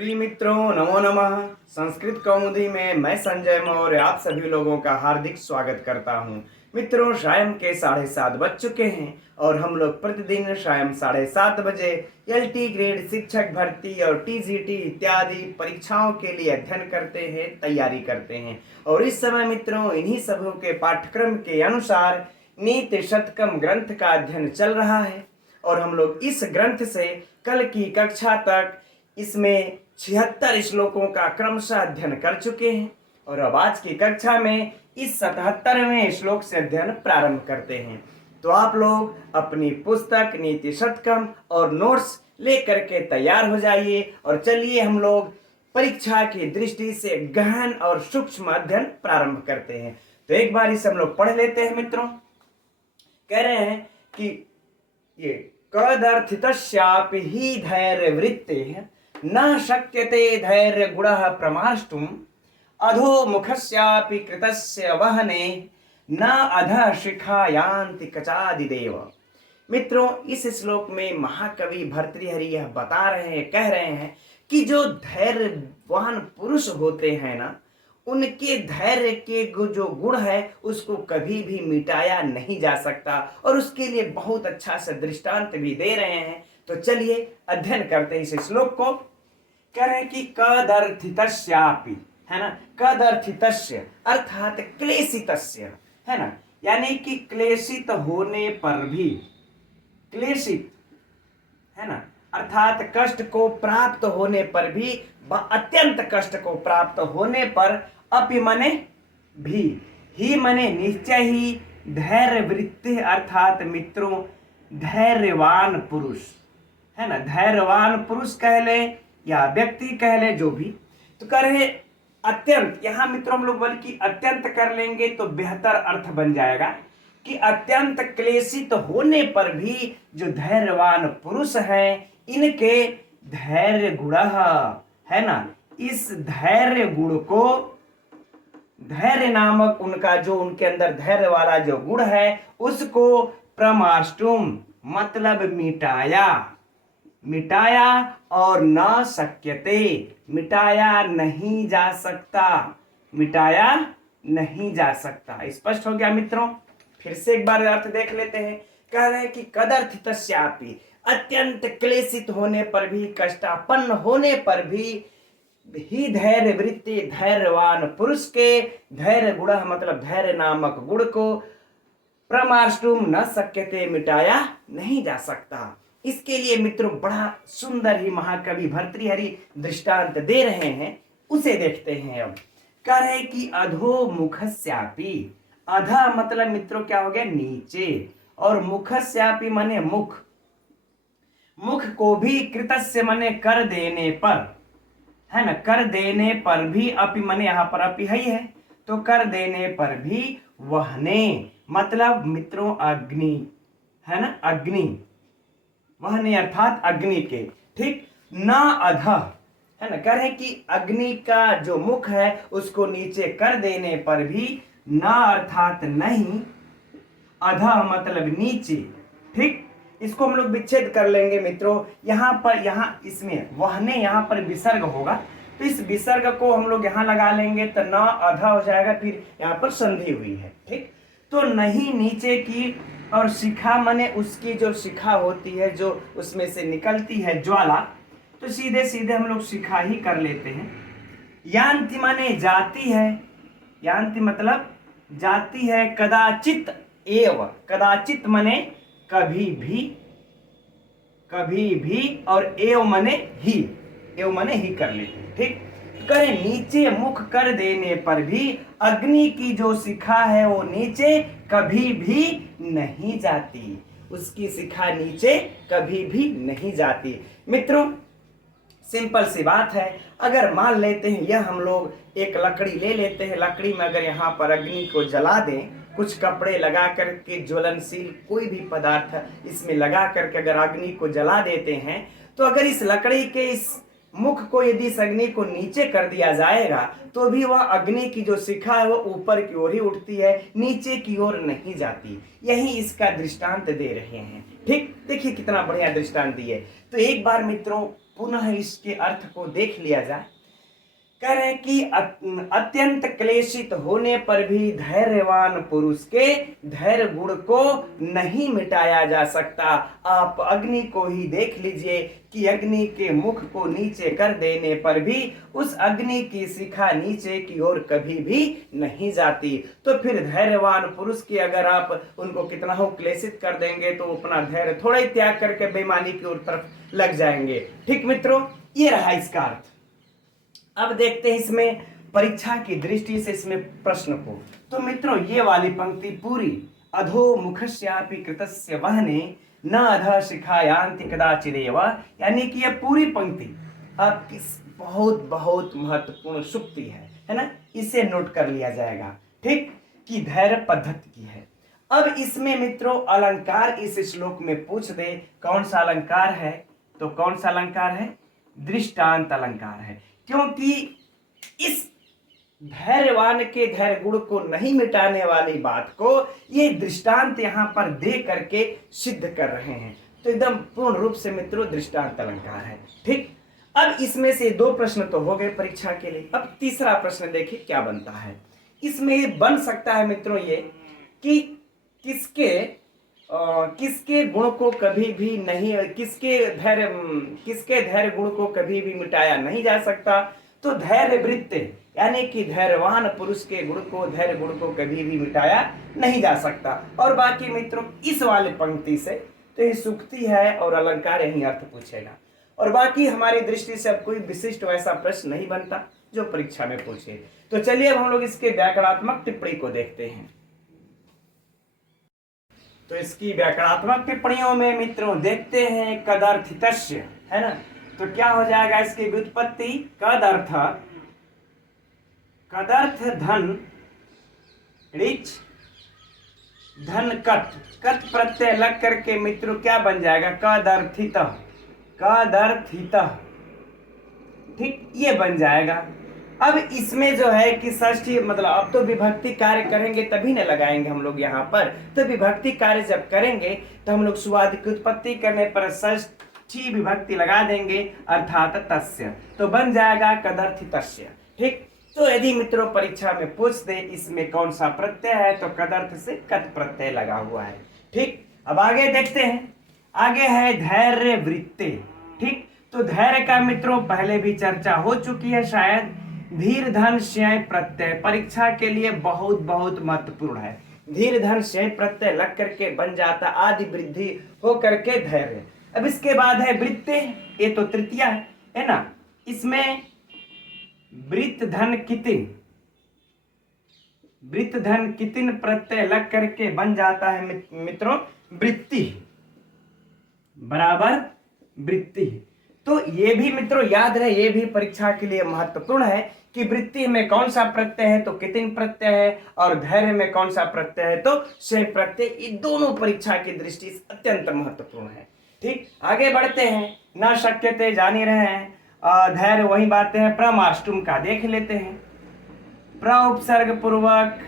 प्रिय मित्रों, नमो नमः। संस्कृत कौमुदी में मैं संजय मौर्य आप सभी लोगों का हार्दिक स्वागत करता हूं। मित्रों, शाम के 7:30 बज चुके हैं और हम लोग प्रतिदिन शाम 7:30 बजे एलटी ग्रेड शिक्षक भर्ती और टीजीटी इत्यादि परीक्षाओं के लिए अध्ययन करते हैं, तैयारी करते हैं। और इस समय मित्रों, इन्हीं सबों के पाठ्यक्रम के अनुसार नीति शतकम ग्रंथ का अध्ययन चल रहा है और हम लोग इस ग्रंथ से कल की कक्षा तक इसमें 76 श्लोकों का क्रमशः अध्ययन कर चुके हैं और अब आज की कक्षा में इस 77वें श्लोक से अध्ययन प्रारंभ करते हैं। तो आप लोग अपनी पुस्तक नीति शतकम और नोट्स लेकर के तैयार हो जाइए और चलिए हम लोग परीक्षा की दृष्टि से गहन और सूक्ष्म अध्ययन प्रारंभ करते हैं। तो एक बार इसे हम लोग पढ़ लेते हैं। मित्रों, कह रहे हैं कि ये कदर्थितस्यापि हि धैर्य वृत्ते न शक्यते धैर्य गुणः प्रमाष्टुम अधोमुखस्यापि कृतस्य वहने न अधः शिखा यान्ति कचादिदेव। मित्रों, इस श्लोक में महाकवि भर्तृहरि यह बता रहे हैं, कह रहे हैं कि जो धैर्यवान पुरुष होते हैं ना, उनके धैर्य के जो गुण है उसको कभी भी मिटाया नहीं जा सकता और उसके लिए बहुत अच्छा सा दृष्टांत भी दे रहे हैं। तो चलिए अध्ययन करते हैं इस श्लोक को। कह रहे हैं कि कदर्थितस्यापि, है ना, कदर्थितस्य अर्थात क्लेशितस्य, है ना, यानी कि क्लेशित होने पर भी, क्लेशित, है ना, अर्थात कष्ट को प्राप्त होने पर भी, अत्यंत कष्ट को प्राप्त होने पर, अपि मने भी, ही मने निश्चय ही, धैर्य वृत्ति अर्थात मित्रों धैर्यवान पुरुष, है ना, धैर्यवान पुरुष कह ले या व्यक्ति कह ले, जो भी। तो कह रहे अत्यंत, यहां मित्रों हम लोग बल्कि अत्यंत कर लेंगे तो बेहतर अर्थ बन जाएगा कि अत्यंत क्लेशित होने पर भी जो धैर्यवान पुरुष हैं, इनके धैर्य गुण, है ना, इस धैर्य गुण को, धैर्य नामक उनका जो उनके अंदर धैर्य वाला जो गुण है उसको प्रमाष्टुम मतलब मिटाया, मिटाया और न शक्यते, मिटाया नहीं जा सकता, मिटाया नहीं जा सकता। स्पष्ट हो गया मित्रों? फिर से एक बार अर्थ देख लेते हैं। कह रहे हैं कि कदर्थितस्यापि, अत्यंत क्लेशित होने पर भी, कष्टापन्न होने पर भी, ही धैर्य वृत्ति धैर्यवान पुरुष के धैर्य गुण मतलब धैर्य नामक गुण को प्रमाष्टुम न शक्यते मिटाया नहीं जा सकता। इसके लिए मित्रों बड़ा सुंदर ही महाकवि भर्तृहरि दृष्टांत दे रहे हैं, उसे देखते हैं। अब कह रहे हैं कि अधोमुखस्यापि, अधा मतलब मित्रों क्या हो गया, नीचे, और मुखस्यापि माने मुख, मुख को भी कृतस्य माने कर देने पर, है ना, कर देने पर भी, अपि माने यहाँ पर अपि है, तो कर देने पर भी, वहने मतलब मित्रों अग्नि, है ना, अग्नि, वहने अर्थात अग्नि के, ठीक, न अधः, है ना, कह रहे कि अग्नि का जो मुख है उसको नीचे कर देने पर भी, न अर्थात नहीं, अधः मतलब नीचे, ठीक। इसको हम लोग विच्छेद कर लेंगे मित्रों। यहाँ पर, यहाँ इसमें वहने यहाँ पर विसर्ग होगा, तो इस विसर्ग को हम लोग यहाँ लगा लेंगे तो न अधः हो जाएगा, फिर यहाँ पर संधि हुई है, ठीक। तो नहीं नीचे की, और शिखा माने उसकी जो शिखा होती है, जो उसमें से निकलती है ज्वाला, तो सीधे सीधे हम लोग शिखा ही कर लेते हैं। यान्ति माने जाती है, यान्ति मतलब जाती है, कदाचित एव, कदाचित माने कभी भी, कभी भी, और एव माने ही, एव माने ही कर लेते हैं, ठीक। कहे नीचे मुख कर देने पर भी अग्नि की जो शिखा है वो नीचे कभी भी नहीं जाती, उसकी शिखा नीचे कभी भी नहीं जाती। मित्रों सिंपल सी बात है, अगर मान लेते हैं यह हम लोग एक लकड़ी ले लेते हैं, लकड़ी में अगर यहाँ पर अग्नि को जला दें, कुछ कपड़े लगा करके ज्वलनशील कोई भी पदार्थ इसमें लगा करके अगर अग्नि को जला देते हैं, तो अगर इस लकड़ी के इस मुख को यदि इस अग्नि को नीचे कर दिया जाएगा तो भी वह अग्नि की जो शिखा है वो ऊपर की ओर ही उठती है, नीचे की ओर नहीं जाती। यही इसका दृष्टांत दे रहे हैं, ठीक। देखिए कितना बढ़िया दृष्टांत दिए। तो एक बार मित्रों पुनः इसके अर्थ को देख लिया जाए। कह रहे कि अत्यंत क्लेशित होने पर भी धैर्यवान पुरुष के धैर्य गुण को नहीं मिटाया जा सकता। आप अग्नि को ही देख लीजिए कि अग्नि के मुख को नीचे कर देने पर भी उस अग्नि की शिखा नीचे की ओर कभी भी नहीं जाती। तो फिर धैर्यवान पुरुष की अगर आप उनको कितना हो क्लेशित कर देंगे तो अपना धैर्य थोड़ा ही त्याग करके बेईमानी की ओर तरफ लग जाएंगे। ठीक मित्रों, ये रहा इसका अर्थ। अब देखते हैं इसमें परीक्षा की दृष्टि से इसमें प्रश्न को। तो मित्रों, ये वाली पंक्ति पूरी अधो मुखस्यापि कृतस्य वहने न अध शिखायांति कदाचिदेव, यानी कि ये पूरी पंक्ति आपकी बहुत बहुत महत्वपूर्ण सूक्ति है ना। इसे नोट कर लिया जाएगा, ठीक, कि धैर्य पद्धति की है। अब इसमें मित्रों अलंकार इस श्लोक में पूछ दे, कौन सा अलंकार है? तो कौन सा अलंकार है? दृष्टांत अलंकार है। क्योंकि इस धैर्यवान के धैर्य गुण को नहीं मिटाने वाली बात को ये दृष्टांत यहां पर दे करके सिद्ध कर रहे हैं। तो एकदम पूर्ण रूप से मित्रों दृष्टांत अलंकार है। ठीक, अब इसमें से दो प्रश्न तो हो गए परीक्षा के लिए। अब तीसरा प्रश्न देखिए क्या बनता है। इसमें ये बन सकता है मित्रों ये कि किसके गुण को कभी भी नहीं, किसके धैर्य गुण को कभी भी मिटाया नहीं जा सकता। तो धैर्य वृत्ति यानी कि धैर्यवान पुरुष के गुण को, धैर्य गुण को कभी भी मिटाया नहीं जा सकता। और बाकी मित्रों इस वाले पंक्ति से तो ये सूक्ति है और अलंकार यही अर्थ पूछेगा। और बाकी हमारी दृष्टि से अब कोई विशिष्ट वैसा प्रश्न नहीं बनता जो परीक्षा में पूछे। तो चलिए अब हम लोग इसके व्याकरणात्मक टिप्पणी को देखते हैं। तो इसकी व्याकरणात्मक टिप्पणियों में मित्रों देखते हैं कदर्थितस्य, है ना। तो क्या हो जाएगा इसकी व्युत्पत्ति? कदर्थ धन ऋच धन कत, कत प्रत्यय लग करके मित्रों क्या बन जाएगा? कदर्थित, ठीक, ये बन जाएगा। अब इसमें जो है कि षष्ठी मतलब अब तो विभक्ति कार्य करेंगे तभी न लगाएंगे हम लोग यहाँ पर। तो विभक्ति कार्य जब करेंगे तो हम लोग सुवादि की उत्पत्ति करने पर षष्ठी विभक्ति लगा देंगे अर्थात तस्य, तो बन जाएगा कदर्थितस्य। ठीक, तो यदि मित्रों परीक्षा में पूछ दे इसमें कौन सा प्रत्यय है तो कदर्थ से कत प्रत्यय लगा हुआ है। ठीक, अब आगे देखते हैं। आगे है धैर्य वृत्ति। ठीक, तो धैर्य का मित्रों पहले भी चर्चा हो चुकी है शायद। धीर धन श्यय प्रत्यय परीक्षा के लिए बहुत बहुत महत्वपूर्ण है। धीर धन श्यय प्रत्यय लग करके बन जाता आदि वृद्धि हो करके धैर्य। अब इसके बाद है वृत्ति, ये तो तृतीया है ना। इसमें वृत्त धन कितिन प्रत्यय लग करके बन जाता है मित्रों वृत्ति बराबर वृत्ति। तो ये भी मित्रों याद रहे, ये भी परीक्षा के लिए महत्वपूर्ण है कि वृत्ति में कौन सा प्रत्यय है तो कितिन प्रत्यय है, और धैर्य में कौन सा प्रत्यय है तो स्वयं प्रत्यय। ये दोनों परीक्षा की दृष्टि से अत्यंत महत्वपूर्ण है। ठीक, आगे बढ़ते हैं। न शक्यते जान ही रहे हैं, धैर्य वही बातें हैं। प्रमाष्टुम का देख लेते हैं। प्र उपसर्ग पूर्वक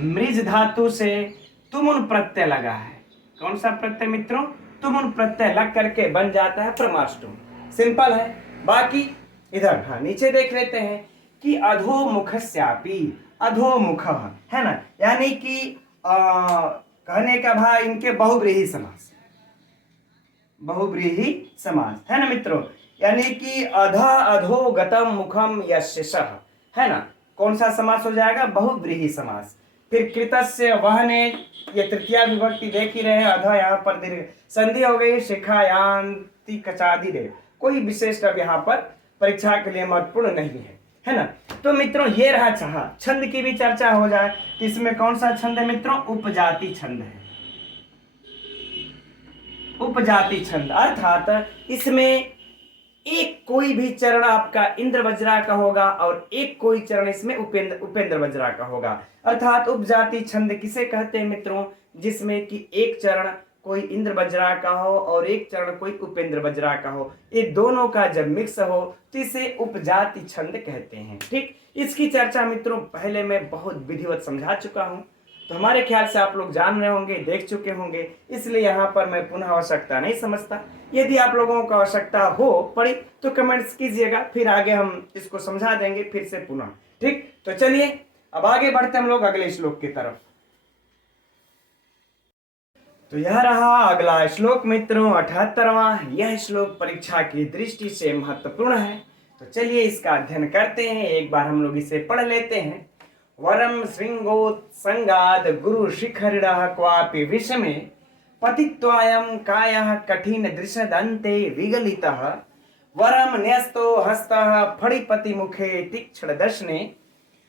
मृज धातु से तुमुन प्रत्यय लगा है। कौन सा प्रत्यय मित्रों? तुमुन प्रत्यय लग करके बन जाता है प्रमाष्टुम। सिंपल है। बाकी इधर हाँ नीचे देख लेते हैं कि अधोमुखस्यापि, अधोमुख है ना, यानी कि कहने का भाव इनके बहुव्रीहि समास, बहुव्रीहि समास है ना मित्रों। यानी कि अधा अधोगतम मुखम यस्यः है ना। कौन सा समास हो जाएगा? बहुव्रीहि समास। फिर कृतस्य वहने, ये तृतीया विभक्ति देख ही रहे हैं। अधा यहाँ पर दीर्घ संधि हो गई। शिखायांति कचादि देव, कोई विशेष अब यहाँ पर परीक्षा के लिए महत्वपूर्ण नहीं है ना। तो मित्रों ये रहा चाह। छंद की भी चर्चा हो जाए तो इसमें कौन सा छंद है मित्रों? उपजाति छंद है। उपजाति छंद अर्थात इसमें एक कोई भी चरण आपका इंद्र वज्रा का होगा और एक कोई चरण इसमें उपेंद्र वज्रा का होगा। अर्थात उपजाति छंद किसे कहते हैं मित्रों? जिसमें कि एक चरण कोई इंद्र वज्रा का हो और एक चरण कोई उपेंद्र वज्रा का हो, ये दोनों का जब मिक्स हो तो इसे उपजाति छंद कहते हैं। ठीक, इसकी चर्चा मित्रों पहले मैं बहुत विधिवत समझा चुका हूं। तो हमारे ख्याल से आप लोग जान रहे होंगे, देख चुके होंगे, इसलिए यहाँ पर मैं पुनः आवश्यकता नहीं समझता। यदि आप लोगों को आवश्यकता हो पड़ी तो कमेंट्स कीजिएगा, फिर आगे हम इसको समझा देंगे फिर से पुनः। ठीक, तो चलिए अब आगे बढ़ते हम लोग अगले श्लोक की तरफ। तो यह रहा अगला श्लोक मित्रों, 78वां। यह श्लोक परीक्षा की दृष्टि से महत्वपूर्ण है, तो चलिए इसका अध्ययन करते हैं। एक बार हम लोग इसे पढ़ लेते हैं। वरम श्रृंगोत्संगाद गुरु शिखरिणः क्वापि विषमे पतित्वायं कायः कठिन दृशदन्ते विगलितः वरम न्यस्तो हस्तः फणिपति मुखे तीक्ष्ण दर्शने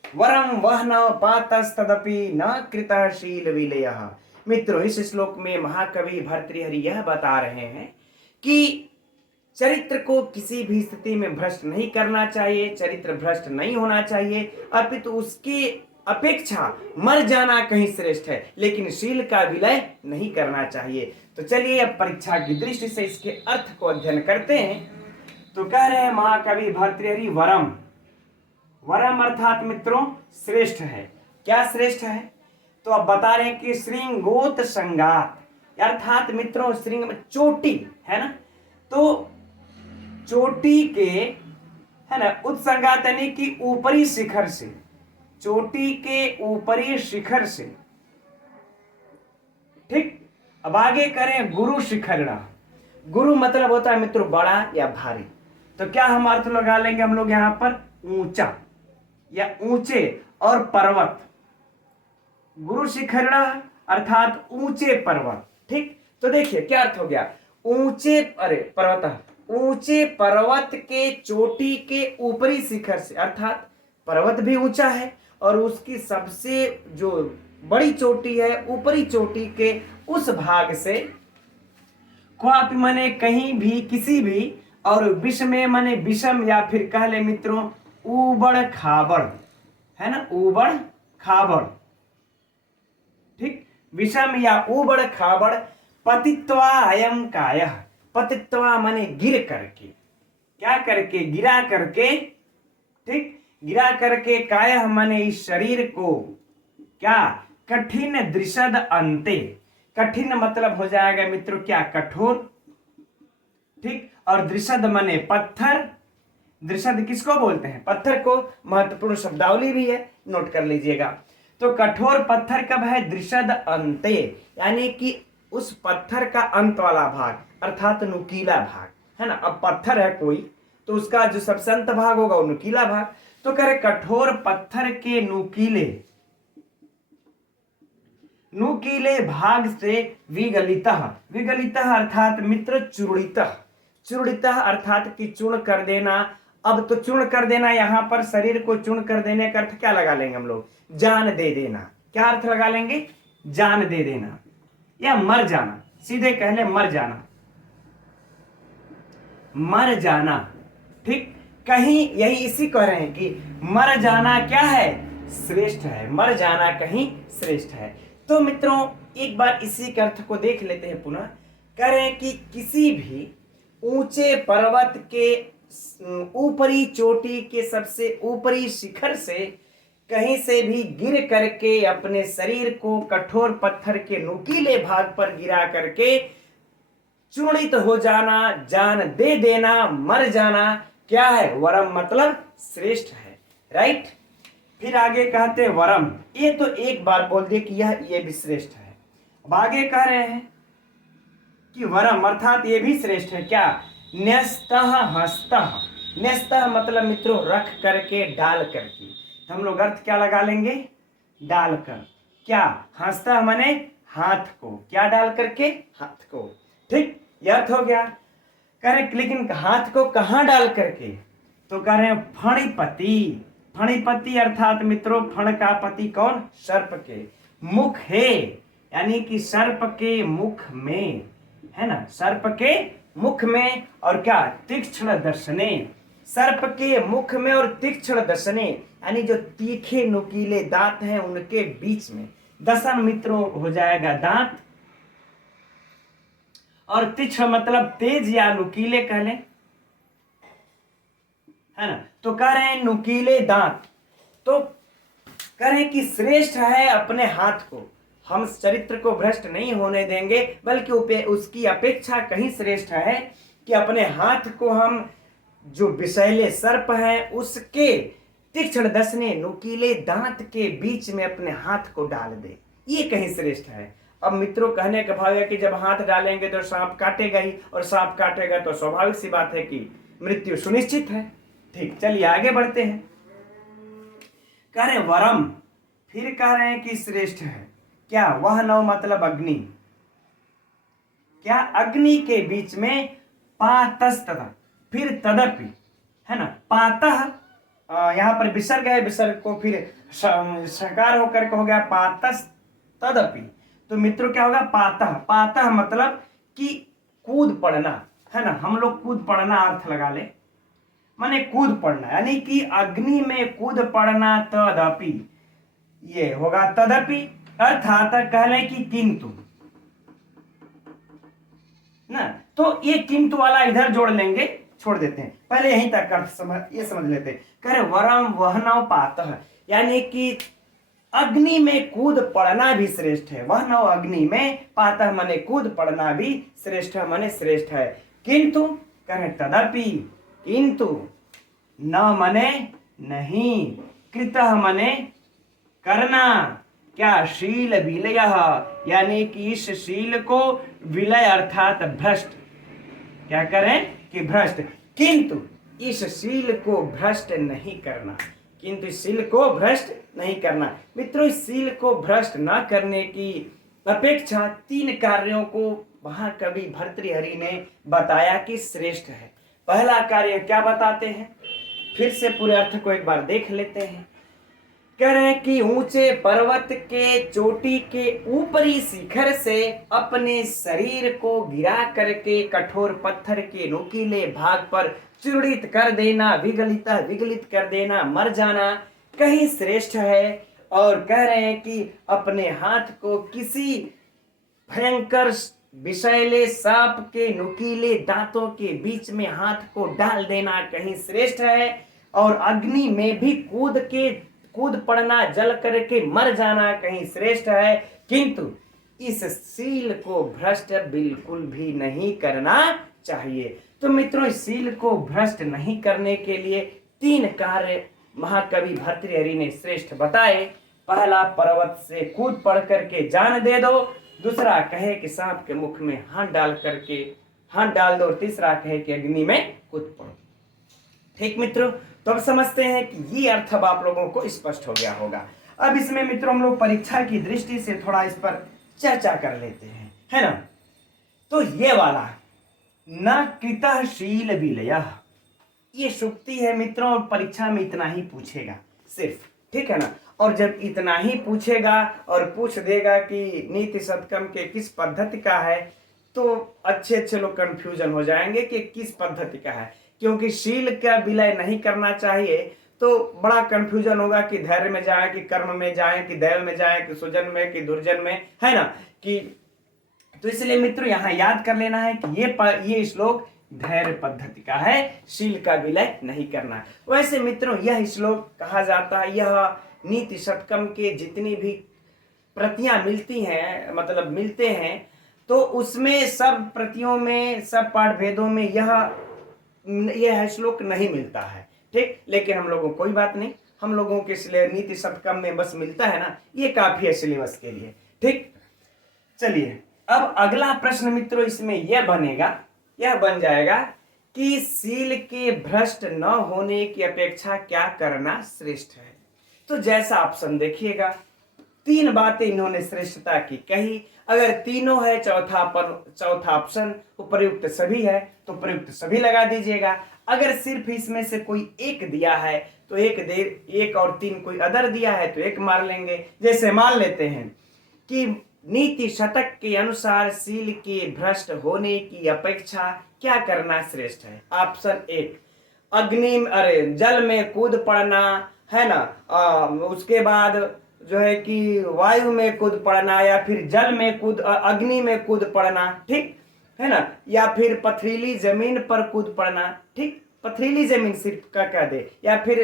वरम वहन पातस्तदपि न कृतः शील विलयः। मित्रों, इस श्लोक में महाकवि भर्तृहरि यह बता रहे हैं कि चरित्र को किसी भी स्थिति में भ्रष्ट नहीं करना चाहिए, चरित्र भ्रष्ट नहीं होना चाहिए, अपितु उसकी अपेक्षा मर जाना कहीं श्रेष्ठ है, लेकिन शील का विलय नहीं करना चाहिए। तो चलिए अब परीक्षा की दृष्टि से इसके अर्थ को अध्ययन करते हैं। तो कह रहे हैं महाकवि भर्तृहरि, वरम, वरम अर्थात मित्रों श्रेष्ठ है। क्या श्रेष्ठ है? तो अब बता रहे हैं कि श्रृंगोत संगात, अर्थात मित्रों श्रृंग में चोटी है ना, तो चोटी के है ना उत्संगात यानी कि ऊपरी शिखर से, चोटी के ऊपरी शिखर से। ठीक, अब आगे करें गुरु शिखरिणः। गुरु मतलब होता है मित्रों बड़ा या भारी। तो क्या हम अर्थ लगा लेंगे हम लोग यहाँ पर? ऊंचा या ऊंचे और पर्वत। गुरु शिखरिणः अर्थात ऊंचे पर्वत। ठीक, तो देखिए क्या अर्थ हो गया, ऊंचे, अरे पर्वत, ऊंचे पर्वत के चोटी के ऊपरी शिखर से, अर्थात पर्वत भी ऊंचा है और उसकी सबसे जो बड़ी चोटी है ऊपरी चोटी के उस भाग से, क्वापि माने कहीं भी, किसी भी, और विषमे माने विषम या फिर कह ले मित्रों ऊबड़ खाबड़, है ना, ऊबड़ खाबड़। ठीक, विषम या ऊबड़ खाबड़। पतित्वा अयम कायः, पतित्वा माने गिर करके, क्या करके? गिरा करके। ठीक, गिरा करके, कायः माने इस शरीर को, क्या? कठिन दृशद अंते, कठिन मतलब हो जाएगा मित्रों क्या? कठोर। ठीक, और दृशद माने पत्थर। दृशद किसको बोलते हैं? पत्थर को। महत्वपूर्ण शब्दावली भी है, नोट कर लीजिएगा। तो कठोर पत्थर कब है? दृशद अंते, यानी कि उस पत्थर का अंत वाला भाग, अर्थात नुकीला भाग, है ना। अब पत्थर है कोई, तो उसका जो सबसे अंत भाग होगा वो नुकीला भाग। तो कह रहे कठोर पत्थर के नुकीले भाग से विगलितः, विगलितः अर्थात मित्र चूर्णितः, चूर्णितः अर्थात कि चूर्ण कर देना। अब तो चूर्ण कर देना, यहां पर शरीर को चूर्ण कर देने का अर्थ क्या लगा लेंगे हम लोग? जान दे देना। क्या अर्थ लगा लेंगे? जान दे देना या मर जाना, सीधे कह ले मर जाना, मर जाना। ठीक, कहीं यही इसी कह रहे हैं कि मर जाना क्या है? श्रेष्ठ है, मर जाना कहीं श्रेष्ठ है। तो मित्रों एक बार इसी के अर्थ को देख लेते हैं पुनः। कह रहे हैं कि किसी भी ऊंचे पर्वत के ऊपरी चोटी के सबसे ऊपरी शिखर से कहीं से भी गिर करके अपने शरीर को कठोर पत्थर के नुकीले भाग पर गिरा करके चूर्णित हो जाना, जान दे देना, मर जाना, क्या है? वरम मतलब श्रेष्ठ है। राइट, फिर आगे कहते हैं वरम, ये तो एक बार बोल दिए कि ये भी श्रेष्ठ है। अब आगे कह रहे हैं कि वरम अर्थात ये भी श्रेष्ठ है। क्या? न्यस्तः हस्तः, न्यस्तः मतलब मित्रों रख करके, डाल करके। हम लोग अर्थ क्या लगा लेंगे? डालकर। क्या? हस्तः माने हाथ को, क्या डाल करके? हाथ को। ठीक, यह अर्थ हो गया। कह रहे लेकिन हाथ को कहां डाल करके? तो कह रहे हैं फणिपति, फणिपति अर्थात मित्रों फण का पति कौन? सर्प के मुख है, यानी कि सर्प के मुख में, है ना, सर्प के मुख में। और क्या? तीक्ष्ण दर्शने, सर्प के मुख में और तीक्ष्ण दर्शने यानी जो तीखे नुकीले दांत हैं उनके बीच में। दसन मित्रों हो जाएगा दांत, और तीक्ष्ण मतलब तेज या नुकीले कह लें, है ना। तो कह रहे हैं नुकीले दांत। तो कह रहे हैं कि श्रेष्ठ है अपने हाथ को, हम चरित्र को भ्रष्ट नहीं होने देंगे, बल्कि उसकी अपेक्षा कहीं श्रेष्ठ है कि अपने हाथ को हम जो विषैले सर्प हैं उसके तीक्ष्ण डसने नुकीले दांत के बीच में अपने हाथ को डाल दे, ये कहीं श्रेष्ठ है। अब मित्रों, कहने का भाव है कि जब हाथ डालेंगे तो सांप काटेगा ही, और सांप काटेगा तो स्वाभाविक सी बात है कि मृत्यु सुनिश्चित है। ठीक, चलिए आगे बढ़ते हैं। कह रहे वरम, फिर कह रहे हैं कि श्रेष्ठ है क्या, वह नव मतलब अग्नि, क्या अग्नि के बीच में पातस्तः, फिर तदपि, है ना, पातः यहां पर विसर्ग है, विसर्ग को फिर सकार होकर के हो गया पातस तदपि। तो मित्रों क्या होगा, पातः, पातः मतलब कि कूद पड़ना, है ना, हम लोग कूद पड़ना अर्थ लगा ले, माने कूद पड़ना, यानी कि अग्नि में कूद पड़ना, तदपि ये होगा तदपि, अर्थात कह लें कि किंतु ना, तो ये किंतु वाला इधर जोड़ लेंगे, छोड़ देते हैं, पहले यहीं तक अर्थ समझ लेते हैं। कह रहे वरम वहनव पातः, यानी कि अग्नि में कूद पड़ना भी श्रेष्ठ है, वह नव अग्नि में, पातः मने कूद पड़ना भी श्रेष्ठ है, मने श्रेष्ठ है। किंतु करें तदपि, किंतु न मने नहीं, कृतः मने करना, क्या शील विलय, यानी कि इस शील को विलय अर्थात भ्रष्ट, क्या करें कि भ्रष्ट, किंतु इस शील को भ्रष्ट नहीं करना, किंतु शील को भ्रष्ट नहीं करना। मित्रों, इस शील को भ्रष्ट न करने की अपेक्षा 3 कार्यों को महाकवि भर्तृहरि ने बताया कि श्रेष्ठ है। पहला कार्य क्या बताते हैं, फिर से पूरे अर्थ को एक बार देख लेते हैं। कह रहे हैं कि ऊंचे पर्वत के चोटी के ऊपरी शिखर से अपने शरीर को गिरा करके कठोर पत्थर के नुकीले भाग पर चूर्णित कर देना, विगलित कर देना, मर जाना कहीं श्रेष्ठ है। और कह रहे हैं कि अपने हाथ को किसी भयंकर विषैले सांप के नुकीले दांतों के बीच में हाथ को डाल देना कहीं श्रेष्ठ है। और अग्नि में भी कूद पड़ना, जल करके मर जाना कहीं श्रेष्ठ है। किंतु इस शील को भ्रष्ट बिल्कुल भी नहीं करना चाहिए। तो मित्रों, इस शील को भ्रष्ट नहीं करने के लिए 3 कार्य महाकवि भर्तृहरि ने श्रेष्ठ बताए। पहला, पर्वत से कूद पड़ करके जान दे दो। दूसरा कहे कि सांप के मुख में हाथ डाल दो। और तीसरा कहे कि अग्नि में कूद पड़ो। ठीक मित्रों, तो अब समझते हैं कि ये अर्थ अब आप लोगों को स्पष्ट हो गया होगा। अब इसमें मित्रों हम लोग परीक्षा की दृष्टि से थोड़ा इस पर चर्चा कर लेते हैं, है ना। तो ये वाला न कृतः शील विलय, ये सुक्ति है मित्रों, और परीक्षा में इतना ही पूछेगा सिर्फ, ठीक है ना। और जब इतना ही पूछेगा और पूछ देगा कि नीति शतकम के किस पद्धति का है, तो अच्छे लोग कंफ्यूजन हो जाएंगे कि किस पद्धति का है। क्योंकि शील का विलय नहीं करना चाहिए तो बड़ा कंफ्यूजन होगा कि धैर्य में जाए कि कर्म में जाए कि दैव में जाए कि सुजन में कि दुर्जन में, है ना। कि तो इसलिए मित्रों यहाँ याद कर लेना है कि ये श्लोक धैर्य पद्धति का है, शील का विलय नहीं करना। वैसे मित्रों यह श्लोक कहा जाता है, यह नीति शतकम के जितनी भी प्रतियां मिलती हैं, मतलब मिलते हैं, तो उसमें सब प्रतियों में, सब पाठ भेदों में यह श्लोक नहीं मिलता है, ठीक। लेकिन हम लोगों को कोई बात नहीं, हम लोगों के नीति शतकम में बस मिलता है ना, ये काफी है सिलेबस के लिए, ठीक। चलिए अब अगला प्रश्न मित्रों इसमें यह बन जाएगा कि शील के भ्रष्ट न होने की अपेक्षा क्या करना श्रेष्ठ है। तो जैसा ऑप्शन देखिएगा, 3 बातें इन्होंने श्रेष्ठता की कही। अगर तीनों है, चौथा ऑप्शन उपयुक्त सभी है, तो प्रयुक्त सभी लगा दीजिएगा। अगर सिर्फ इसमें से कोई एक दिया है तो एक और 3 कोई अदर दिया है तो एक मार लेंगे। जैसे मान लेते हैं कि नीति शतक के अनुसार शील के भ्रष्ट होने की अपेक्षा क्या करना श्रेष्ठ है। ऑप्शन 1 जल में कूद पड़ना, है ना। उसके बाद जो है कि वायु में कूद पड़ना, या फिर अग्नि में कूद पड़ना, ठीक है ना। या फिर पथरीली जमीन पर कूद पड़ना, ठीक, पथरीली जमीन सिर्फ का कह दे, या फिर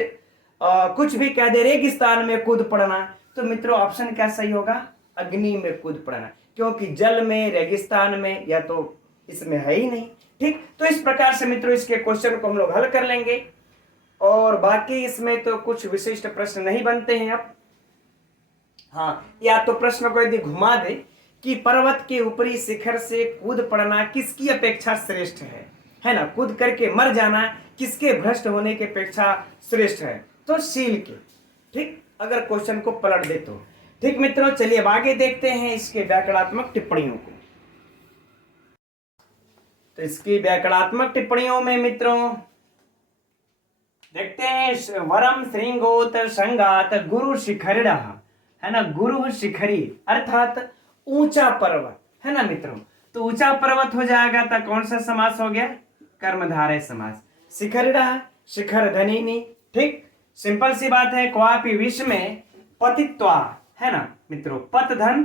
कुछ भी कह दे, रेगिस्तान में कूद पड़ना, तो मित्रों ऑप्शन क्या सही होगा? अग्नि में कूद पड़ना, क्योंकि जल में, रेगिस्तान में, या तो इसमें है ही नहीं। ठीक, तो इस प्रकार से मित्रों इसके क्वेश्चन को हम लोग हल कर लेंगे, और बाकी इसमें तो कुछ विशिष्ट प्रश्न नहीं बनते हैं अब। हाँ, या तो प्रश्न को यदि घुमा दे कि पर्वत के ऊपरी शिखर से कूद पड़ना किसकी अपेक्षा श्रेष्ठ है ना, कूद करके मर जाना किसके भ्रष्ट होने की अपेक्षा श्रेष्ठ है, तो शील के। ठीक, अगर क्वेश्चन को पलट दे तो। ठीक मित्रों, चलिए अब आगे देखते हैं इसके व्याकरणात्मक टिप्पणियों को। तो इसकी व्याकरणात्मक टिप्पणियों में मित्रों देखते हैं, वरम श्रृंगोत संगात गुरु शिखरिणः, है ना, गुरु शिखरी अर्थात ऊंचा पर्वत, है ना मित्रों। तो ऊंचा पर्वत हो जाएगा तो कौन सा समास हो गया? कर्मधारय समास। शिखरिणः, शिखर धनिनी। ठीक, सिंपल सी बात है। क्वापि विश्व में पतित्वा, है ना मित्रों, पत धन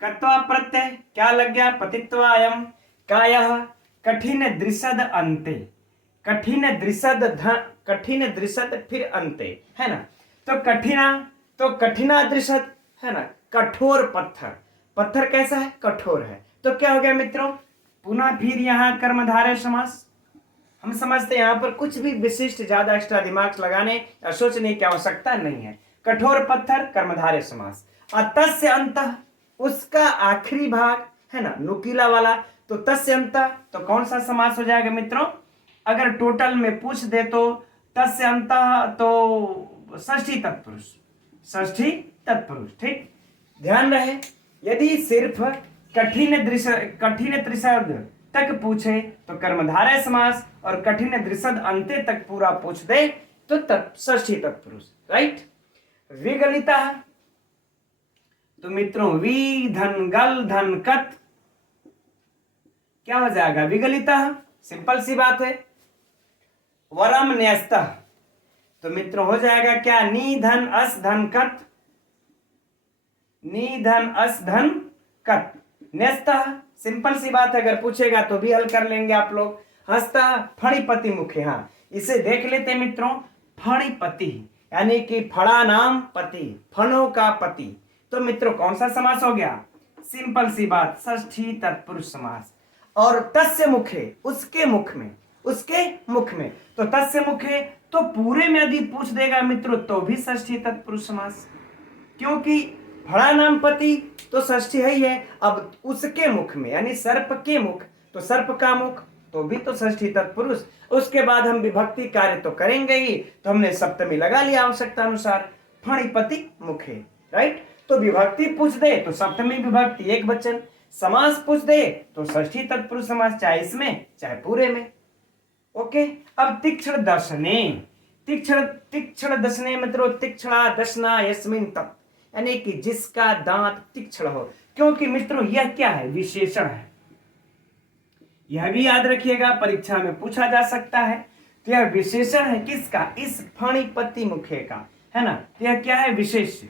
कत्वा प्रत्यय क्या लग गया? पतित्वायम कायः कठिन दृशद अंते, कठिन दृशद धन, कठिन दृशद फिर अंते, है ना। तो कठिना, तो कठिना दृशद, है ना, कठोर पत्थर। पत्थर कैसा है? कठोर है। तो क्या हो गया मित्रों? पुनः फिर यहाँ कर्मधारय समास। हम समझते हैं यहाँ पर कुछ भी विशिष्ट ज्यादा एक्स्ट्रा दिमाग लगाने या सोचने की आवश्यकता नहीं है। कठोर पत्थर, कर्मधारय समास। तस्य अंतः, उसका आखिरी भाग, है ना, नुकीला वाला, तो तस्य अंतः, तो कौन सा समास हो जाएगा मित्रों? अगर टोटल में पूछ दे तो तस्य अंतः, तो षष्ठी तत्पुरुष, षष्ठी तत्पुरुष। ठीक, ध्यान रहे, यदि सिर्फ कठिन त्रिशद तक पूछे तो कर्मधारय समास, और कठिन दृशद अंत्य तक पूरा पूछ दे तो षष्ठी तत्पुरुष। राइट। विगलिता, तो मित्रों वी धन गल धन कत क्या हो जाएगा? विगलिता। सिंपल सी बात है। वरम न्यस्त, तो मित्रों हो जाएगा क्या? नी धन अस धन कत, नी धन अस धन कत। न्यस्त, सिंपल सी बात है, अगर पूछेगा तो भी हल कर लेंगे आप लोग। हंसता फणिपति मुखे, हाँ इसे देख लेते मित्रों। फणिपति यानी कि फड़ा नाम पति, फणों का पति। तो मित्रों कौन सा समास हो गया? सिंपल सी बात, षष्ठी तत्पुरुष समास। और तस्य मुखे, उसके मुख में, उसके मुख में, तो तस्य मुखे, तो पूरे में यदि पूछ देगा मित्रों तो भी षष्ठी तत्पुरुष समास, क्योंकि फड़ा नाम पति तो षष्ठी है ही है। अब उसके मुख में यानी सर्प के मुख, तो सर्प का मुख, तो भी तो षष्ठी तत्पुरुष। उसके बाद हम विभक्ति कार्य तो करेंगे ही, तो हमने सप्तमी लगा लिया आवश्यकता अनुसार, फणिपति मुखे। राइट, तो विभक्ति पूछ दे तो सप्तमी विभक्ति एक वचन, समास पूछ दे तो षष्ठी तत्पुरुष समास, चाहे इसमें चाहे पूरे में। ओके, अब तीक्ष्ण दर्शने, तीक्ष्ण दर्शने मित्रों, तीक्ष्णा दर्शना यस्मिन तत्, यानी कि जिसका दांत तीक्ष्ण हो। क्योंकि मित्रों यह क्या है? विशेषण है। यह भी याद रखिएगा, परीक्षा में पूछा जा सकता है। तो यह विशेषण है किसका? इस फणिपति मुखे का, है ना। तो यह क्या है? विशेष।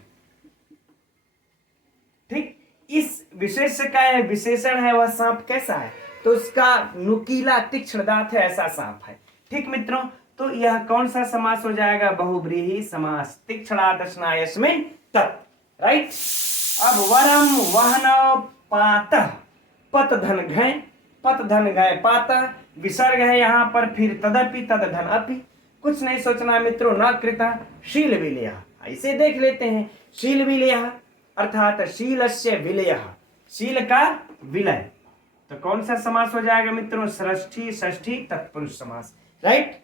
ठीक, इस विशेष का है, विशेषण है। वह सांप कैसा है? तो उसका नुकीला तीक्ष्ण दांत है, ऐसा सांप है। ठीक मित्रों, तो यह कौन सा समास हो जाएगा? बहुब्रीहि समास, तीक्ष्णा दर्शना यस्मिन तत्। राइट। अब वरम वहन पातः, पत धन घय, पत धन घय पातः, विसर्ग है यहाँ पर, फिर तदपि तद धन अपि। कुछ नहीं सोचना मित्रों, न कृता शील विलयः, इसे देख लेते हैं। शील विलयः अर्थात शीलस्य विलयः, शील का विलय, तो कौन सा समास हो जाएगा मित्रों? षष्ठी तत्पुरुष समास। राइट।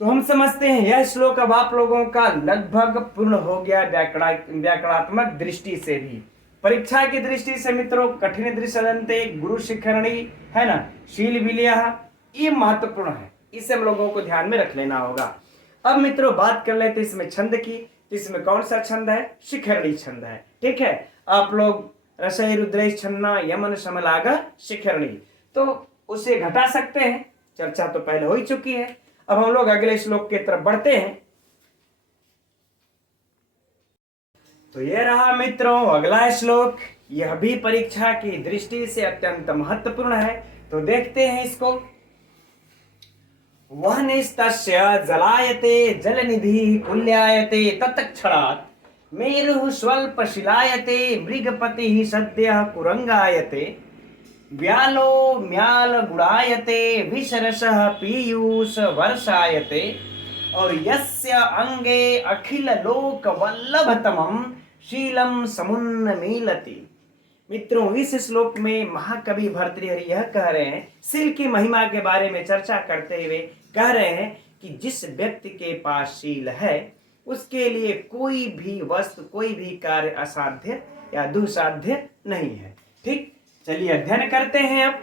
तो हम समझते हैं यह श्लोक अब आप लोगों का लगभग पूर्ण हो गया व्याकरणात्मक दृष्टि से भी। परीक्षा की दृष्टि से मित्रों कठिन दृश्यन्ते, गुरु शिखरणी, है ना, शील विलयः, ये महत्वपूर्ण है, इसे हम लोगों को ध्यान में रख लेना होगा। अब मित्रों बात कर लेते इसमें छंद की। इसमें कौन सा छंद है? शिखरणी छंद है। ठीक है, आप लोग रसई रुद्रेश छन्ना यमन समलाग शिखरणी, तो उसे घटा सकते हैं, चर्चा तो पहले हो ही चुकी है। अब हम लोग अगले श्लोक की तरफ बढ़ते हैं। तो यह रहा मित्रों अगला श्लोक, यह भी परीक्षा की दृष्टि से अत्यंत महत्वपूर्ण है। तो देखते हैं इसको। वह्निस्तस्य जलायते जलनिधि कुल्यायते तत्क्षणात् मेरुः स्वल्पशिलायते मृगपतिः सद्यः कुरंगायते व्यालो म्यालगुडायते विषरसः पीयूष वर्षायते और यस्य अंगे अखिल लोक वल्लभतमं शीलम समुन्नमीलति। मित्रों, इस श्लोक में महाकवि भर्तृहरि यह कह रहे हैं, शील की महिमा के बारे में चर्चा करते हुए कह रहे हैं कि जिस व्यक्ति के पास शील है उसके लिए कोई भी वस्तु, कोई भी कार्य असाध्य या दुसाध्य नहीं है। ठीक, चलिए अध्ययन करते हैं। अब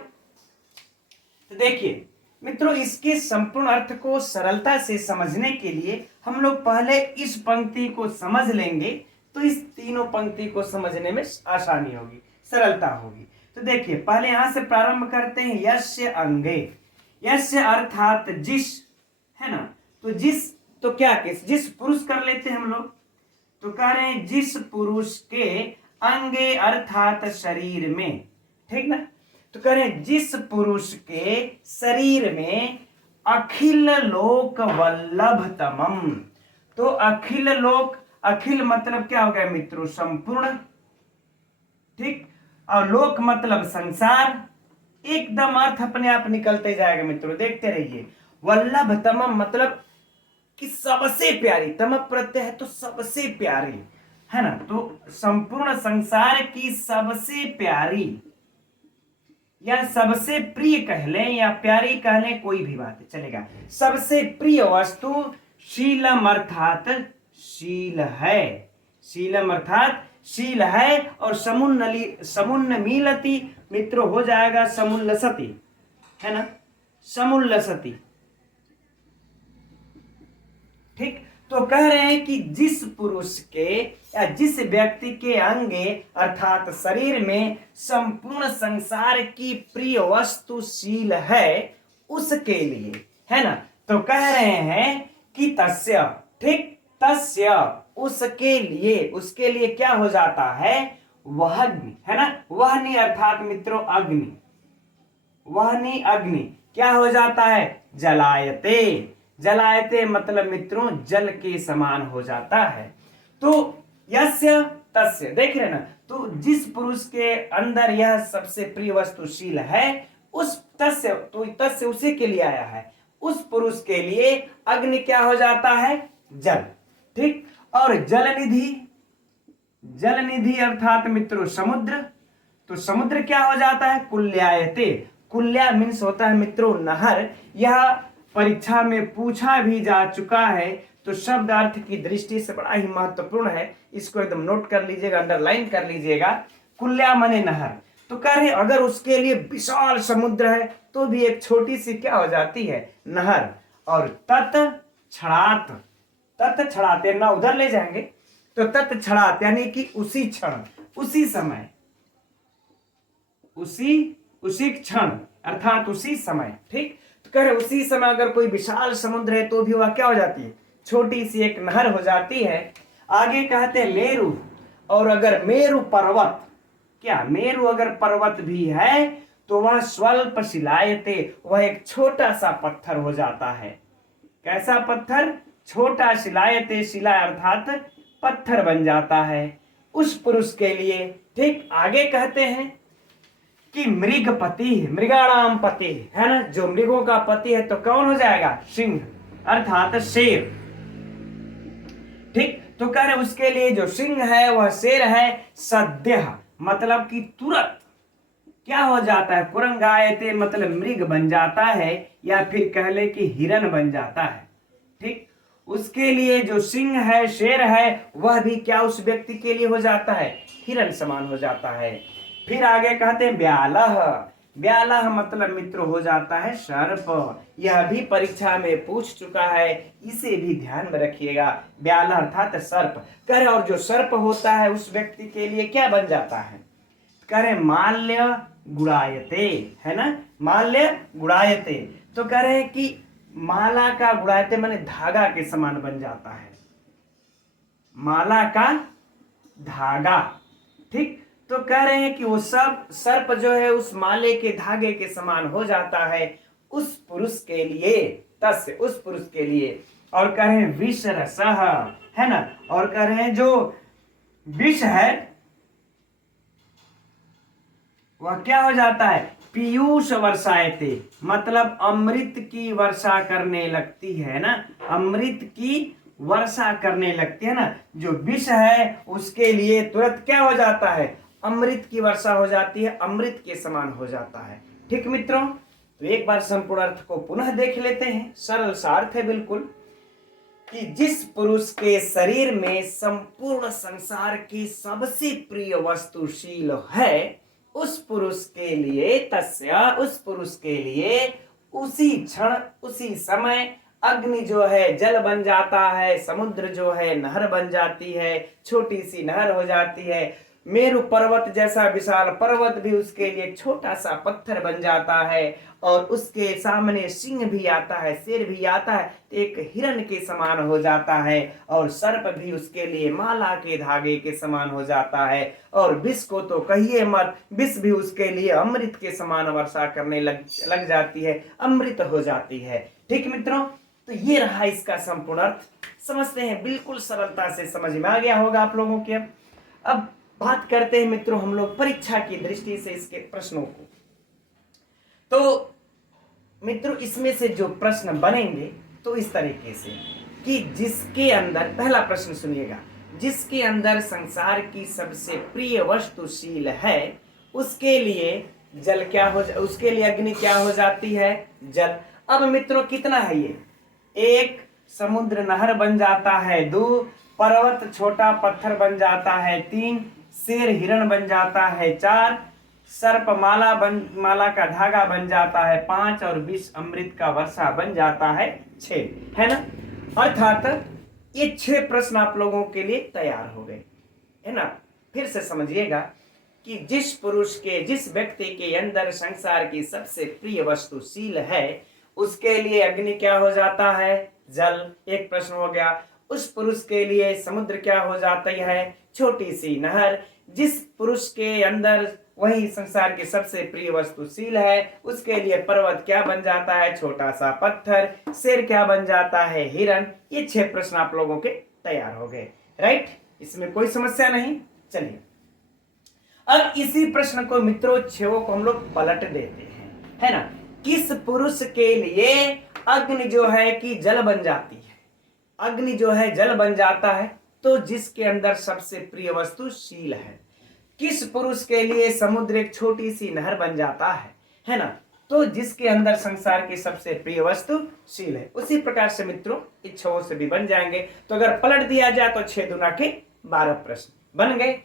तो देखिए मित्रों, इसके संपूर्ण अर्थ को सरलता से समझने के लिए हम लोग पहले इस पंक्ति को समझ लेंगे तो इस तीनों पंक्ति को समझने में आसानी होगी, सरलता होगी। तो देखिए पहले यहां से प्रारंभ करते हैं। यस्य अंगे, यस्य अर्थात जिस, है ना। तो जिस, तो क्या किस, जिस पुरुष कर लेते हैं हम लोग, तो कह रहे हैं जिस पुरुष के अंगे अर्थात शरीर में, ठीक ना। तो कह रहे हैं जिस पुरुष के शरीर में अखिल लोक वल्लभतमम। तो अखिल लोक, अखिल मतलब क्या हो गया मित्रों, संपूर्ण, ठीक। और लोक मतलब संसार, एकदम अर्थ अपने आप निकलते जाएगा मित्रों, देखते रहिए। वल्लभतमम मतलब कि सबसे प्यारी, तम प्रत्यय है तो सबसे प्यारी, है ना। तो संपूर्ण संसार की सबसे प्यारी या सबसे प्रिय कह लें या प्यारी कह लें, कोई भी बात है चलेगा। सबसे प्रिय वस्तु शीलम अर्थात शील है, शीलम अर्थात शील है। और समुन्नमीलति मित्रों हो जाएगा समुल्लसति, है ना, समुल्लसति। ठीक, तो कह रहे हैं कि जिस पुरुष के या जिस व्यक्ति के अंगे अर्थात शरीर में संपूर्ण संसार की प्रिय वस्तु शील है, उसके लिए, है ना। तो कह रहे हैं कि तस्य, ठीक, तस्य उसके लिए, उसके लिए क्या हो जाता है, वह्नि, है ना। वह्नि अर्थात मित्रों अग्नि, वह्नि अग्नि क्या हो जाता है, जलायते, जलायते मतलब मित्रों जल के समान हो जाता है। तो यस्य तस्य, देख रहे ना, तो जिस पुरुष के अंदर यह सबसे प्रिय वस्तुशील है, उस तस्य, तो तस्य उसी के लिए आया है, उस पुरुष के लिए अग्नि क्या हो जाता है, जल, ठीक। और जलनिधि, जलनिधि अर्थात मित्रों समुद्र, तो समुद्र क्या हो जाता है, कुल्यायते। कुल्या मीन्स होता है मित्रों नहर। यह परीक्षा में पूछा भी जा चुका है, तो शब्द अर्थ की दृष्टि से बड़ा ही महत्वपूर्ण है, इसको एकदम नोट कर लीजिएगा, अंडरलाइन कर लीजिएगा। कुल्या माने नहर। तो कह रहे अगर उसके लिए विशाल समुद्र है तो भी एक छोटी सी क्या हो जाती है, नहर। और तत् क्षणात, तत् क्षणात ना उधर ले जाएंगे, तो तत् क्षणात यानी कि उसी क्षण, उसी समय, उसी क्षण अर्थात उसी समय, ठीक। तो कह रहे उसी समय अगर कोई विशाल समुद्र है तो भी वह क्या हो जाती है, छोटी सी एक नहर हो जाती है। आगे कहते हैं मेरु, और अगर मेरु पर्वत, क्या मेरु अगर पर्वत भी है तो वह स्वल्प शिलायते, वह एक छोटा सा पत्थर हो जाता है। कैसा पत्थर, छोटा, शिलायते, शिला अर्थात पत्थर बन जाता है उस पुरुष के लिए, ठीक। आगे कहते हैं कि मृगपति, मृगाणाम पति, है ना, जो मृगों का पति है तो कौन हो जाएगा, सिंह अर्थात शेर, ठीक। तो कह रहे उसके लिए जो सिंह है वह शेर है, सद्य मतलब कि तुरंत क्या हो जाता है, कुरंगायते मतलब मृग बन जाता है, या फिर कह ले कि हिरण बन जाता है, ठीक। उसके लिए जो सिंह है, शेर है, वह भी क्या उस व्यक्ति के लिए हो जाता है, हिरण समान हो जाता है। फिर आगे कहते हैं ब्यालह, ब्यालह मतलब मित्र हो जाता है सर्प। यह भी परीक्षा में पूछ चुका है, इसे भी ध्यान में रखिएगा, ब्यालह अर्थात सर्प। करे और जो सर्प होता है उस व्यक्ति के लिए क्या बन जाता है, करे माल्य गुड़ायते, है ना, माल्य गुड़ायते। तो कह रहे हैं कि माला का गुड़ायते माने धागा के समान बन जाता है, माला का धागा, ठीक। तो कह रहे हैं कि वो सब सर्प जो है उस माले के धागे के समान हो जाता है उस पुरुष के लिए, तस्य उस पुरुष के लिए। और कह रहे हैं विष रसः, है ना, और कह रहे हैं जो विष है वह क्या हो जाता है, पीयूष वर्षायते, मतलब अमृत की वर्षा करने लगती है ना, अमृत की वर्षा करने लगती है ना। जो विष है उसके लिए तुरंत क्या हो जाता है, अमृत की वर्षा हो जाती है, अमृत के समान हो जाता है। ठीक मित्रों, तो एक बार संपूर्ण अर्थ को पुनः देख लेते हैं। सरल सा अर्थ है बिल्कुल, कि जिस पुरुष के शरीर में संपूर्ण संसार की सबसे प्रिय वस्तुशील है, उस पुरुष के लिए, तस्य उस पुरुष के लिए उसी क्षण उसी समय अग्नि जो है जल बन जाता है, समुद्र जो है नहर बन जाती है, छोटी सी नहर हो जाती है, मेरु पर्वत जैसा विशाल पर्वत भी उसके लिए छोटा सा पत्थर बन जाता है, और उसके सामने सिंह भी आता है, शेर भी आता है, एक हिरण के समान हो जाता है, और सर्प भी उसके लिए माला के धागे के समान हो जाता है, और विष को तो कहिए मत, विष भी उसके लिए अमृत के समान वर्षा करने लग जाती है, अमृत हो जाती है। ठीक मित्रों, तो ये रहा इसका संपूर्ण अर्थ। समझते हैं, बिल्कुल सरलता से समझ में आ गया होगा आप लोगों के। अब बात करते हैं मित्रों हम लोग परीक्षा की दृष्टि से इसके प्रश्नों को। तो मित्रों इसमें से जो प्रश्न बनेंगे तो इस तरीके से कि जिसके अंदर, पहला प्रश्न सुनिएगा, जिसके अंदर संसार की सबसे प्रिय वस्तुशील है उसके लिए जल क्या हो, उसके लिए अग्नि क्या हो जाती है, जल। अब मित्रों कितना है ये, एक समुद्र नहर बन जाता है, दो पर्वत छोटा पत्थर बन जाता है, तीन शेर हिरण बन जाता है, चार सर्प माला का धागा बन जाता है, पांच और विष अमृत का वर्षा बन जाता है, छह, है ना। अर्थात ये 6 प्रश्न आप लोगों के लिए तैयार हो गए, है ना। फिर से समझिएगा कि जिस पुरुष के, जिस व्यक्ति के अंदर संसार की सबसे प्रिय वस्तुशील है उसके लिए अग्नि क्या हो जाता है, जल, एक प्रश्न हो गया। उस पुरुष के लिए समुद्र क्या हो जाती है, छोटी सी नहर। जिस पुरुष के अंदर वही संसार की सबसे प्रिय वस्तुशील है उसके लिए पर्वत क्या बन जाता है, छोटा सा पत्थर। शेर क्या बन जाता है, हिरण। ये 6 प्रश्न आप लोगों के तैयार हो गए, राइट। इसमें कोई समस्या नहीं। चलिए अब इसी प्रश्न को मित्रों 6 को हम लोग पलट देते हैं, है ना। किस पुरुष के लिए अग्नि जो है कि जल बन जाती है, अग्नि जो है जल बन जाता है, तो जिसके अंदर सबसे प्रिय वस्तुशील है। किस पुरुष के लिए समुद्र एक छोटी सी नहर बन जाता है ना, तो जिसके अंदर संसार की सबसे प्रिय वस्तुशील है। उसी प्रकार से मित्रों इच्छाओं से भी बन जाएंगे। तो अगर पलट दिया जाए तो 6 दूना के 12 प्रश्न बन गए।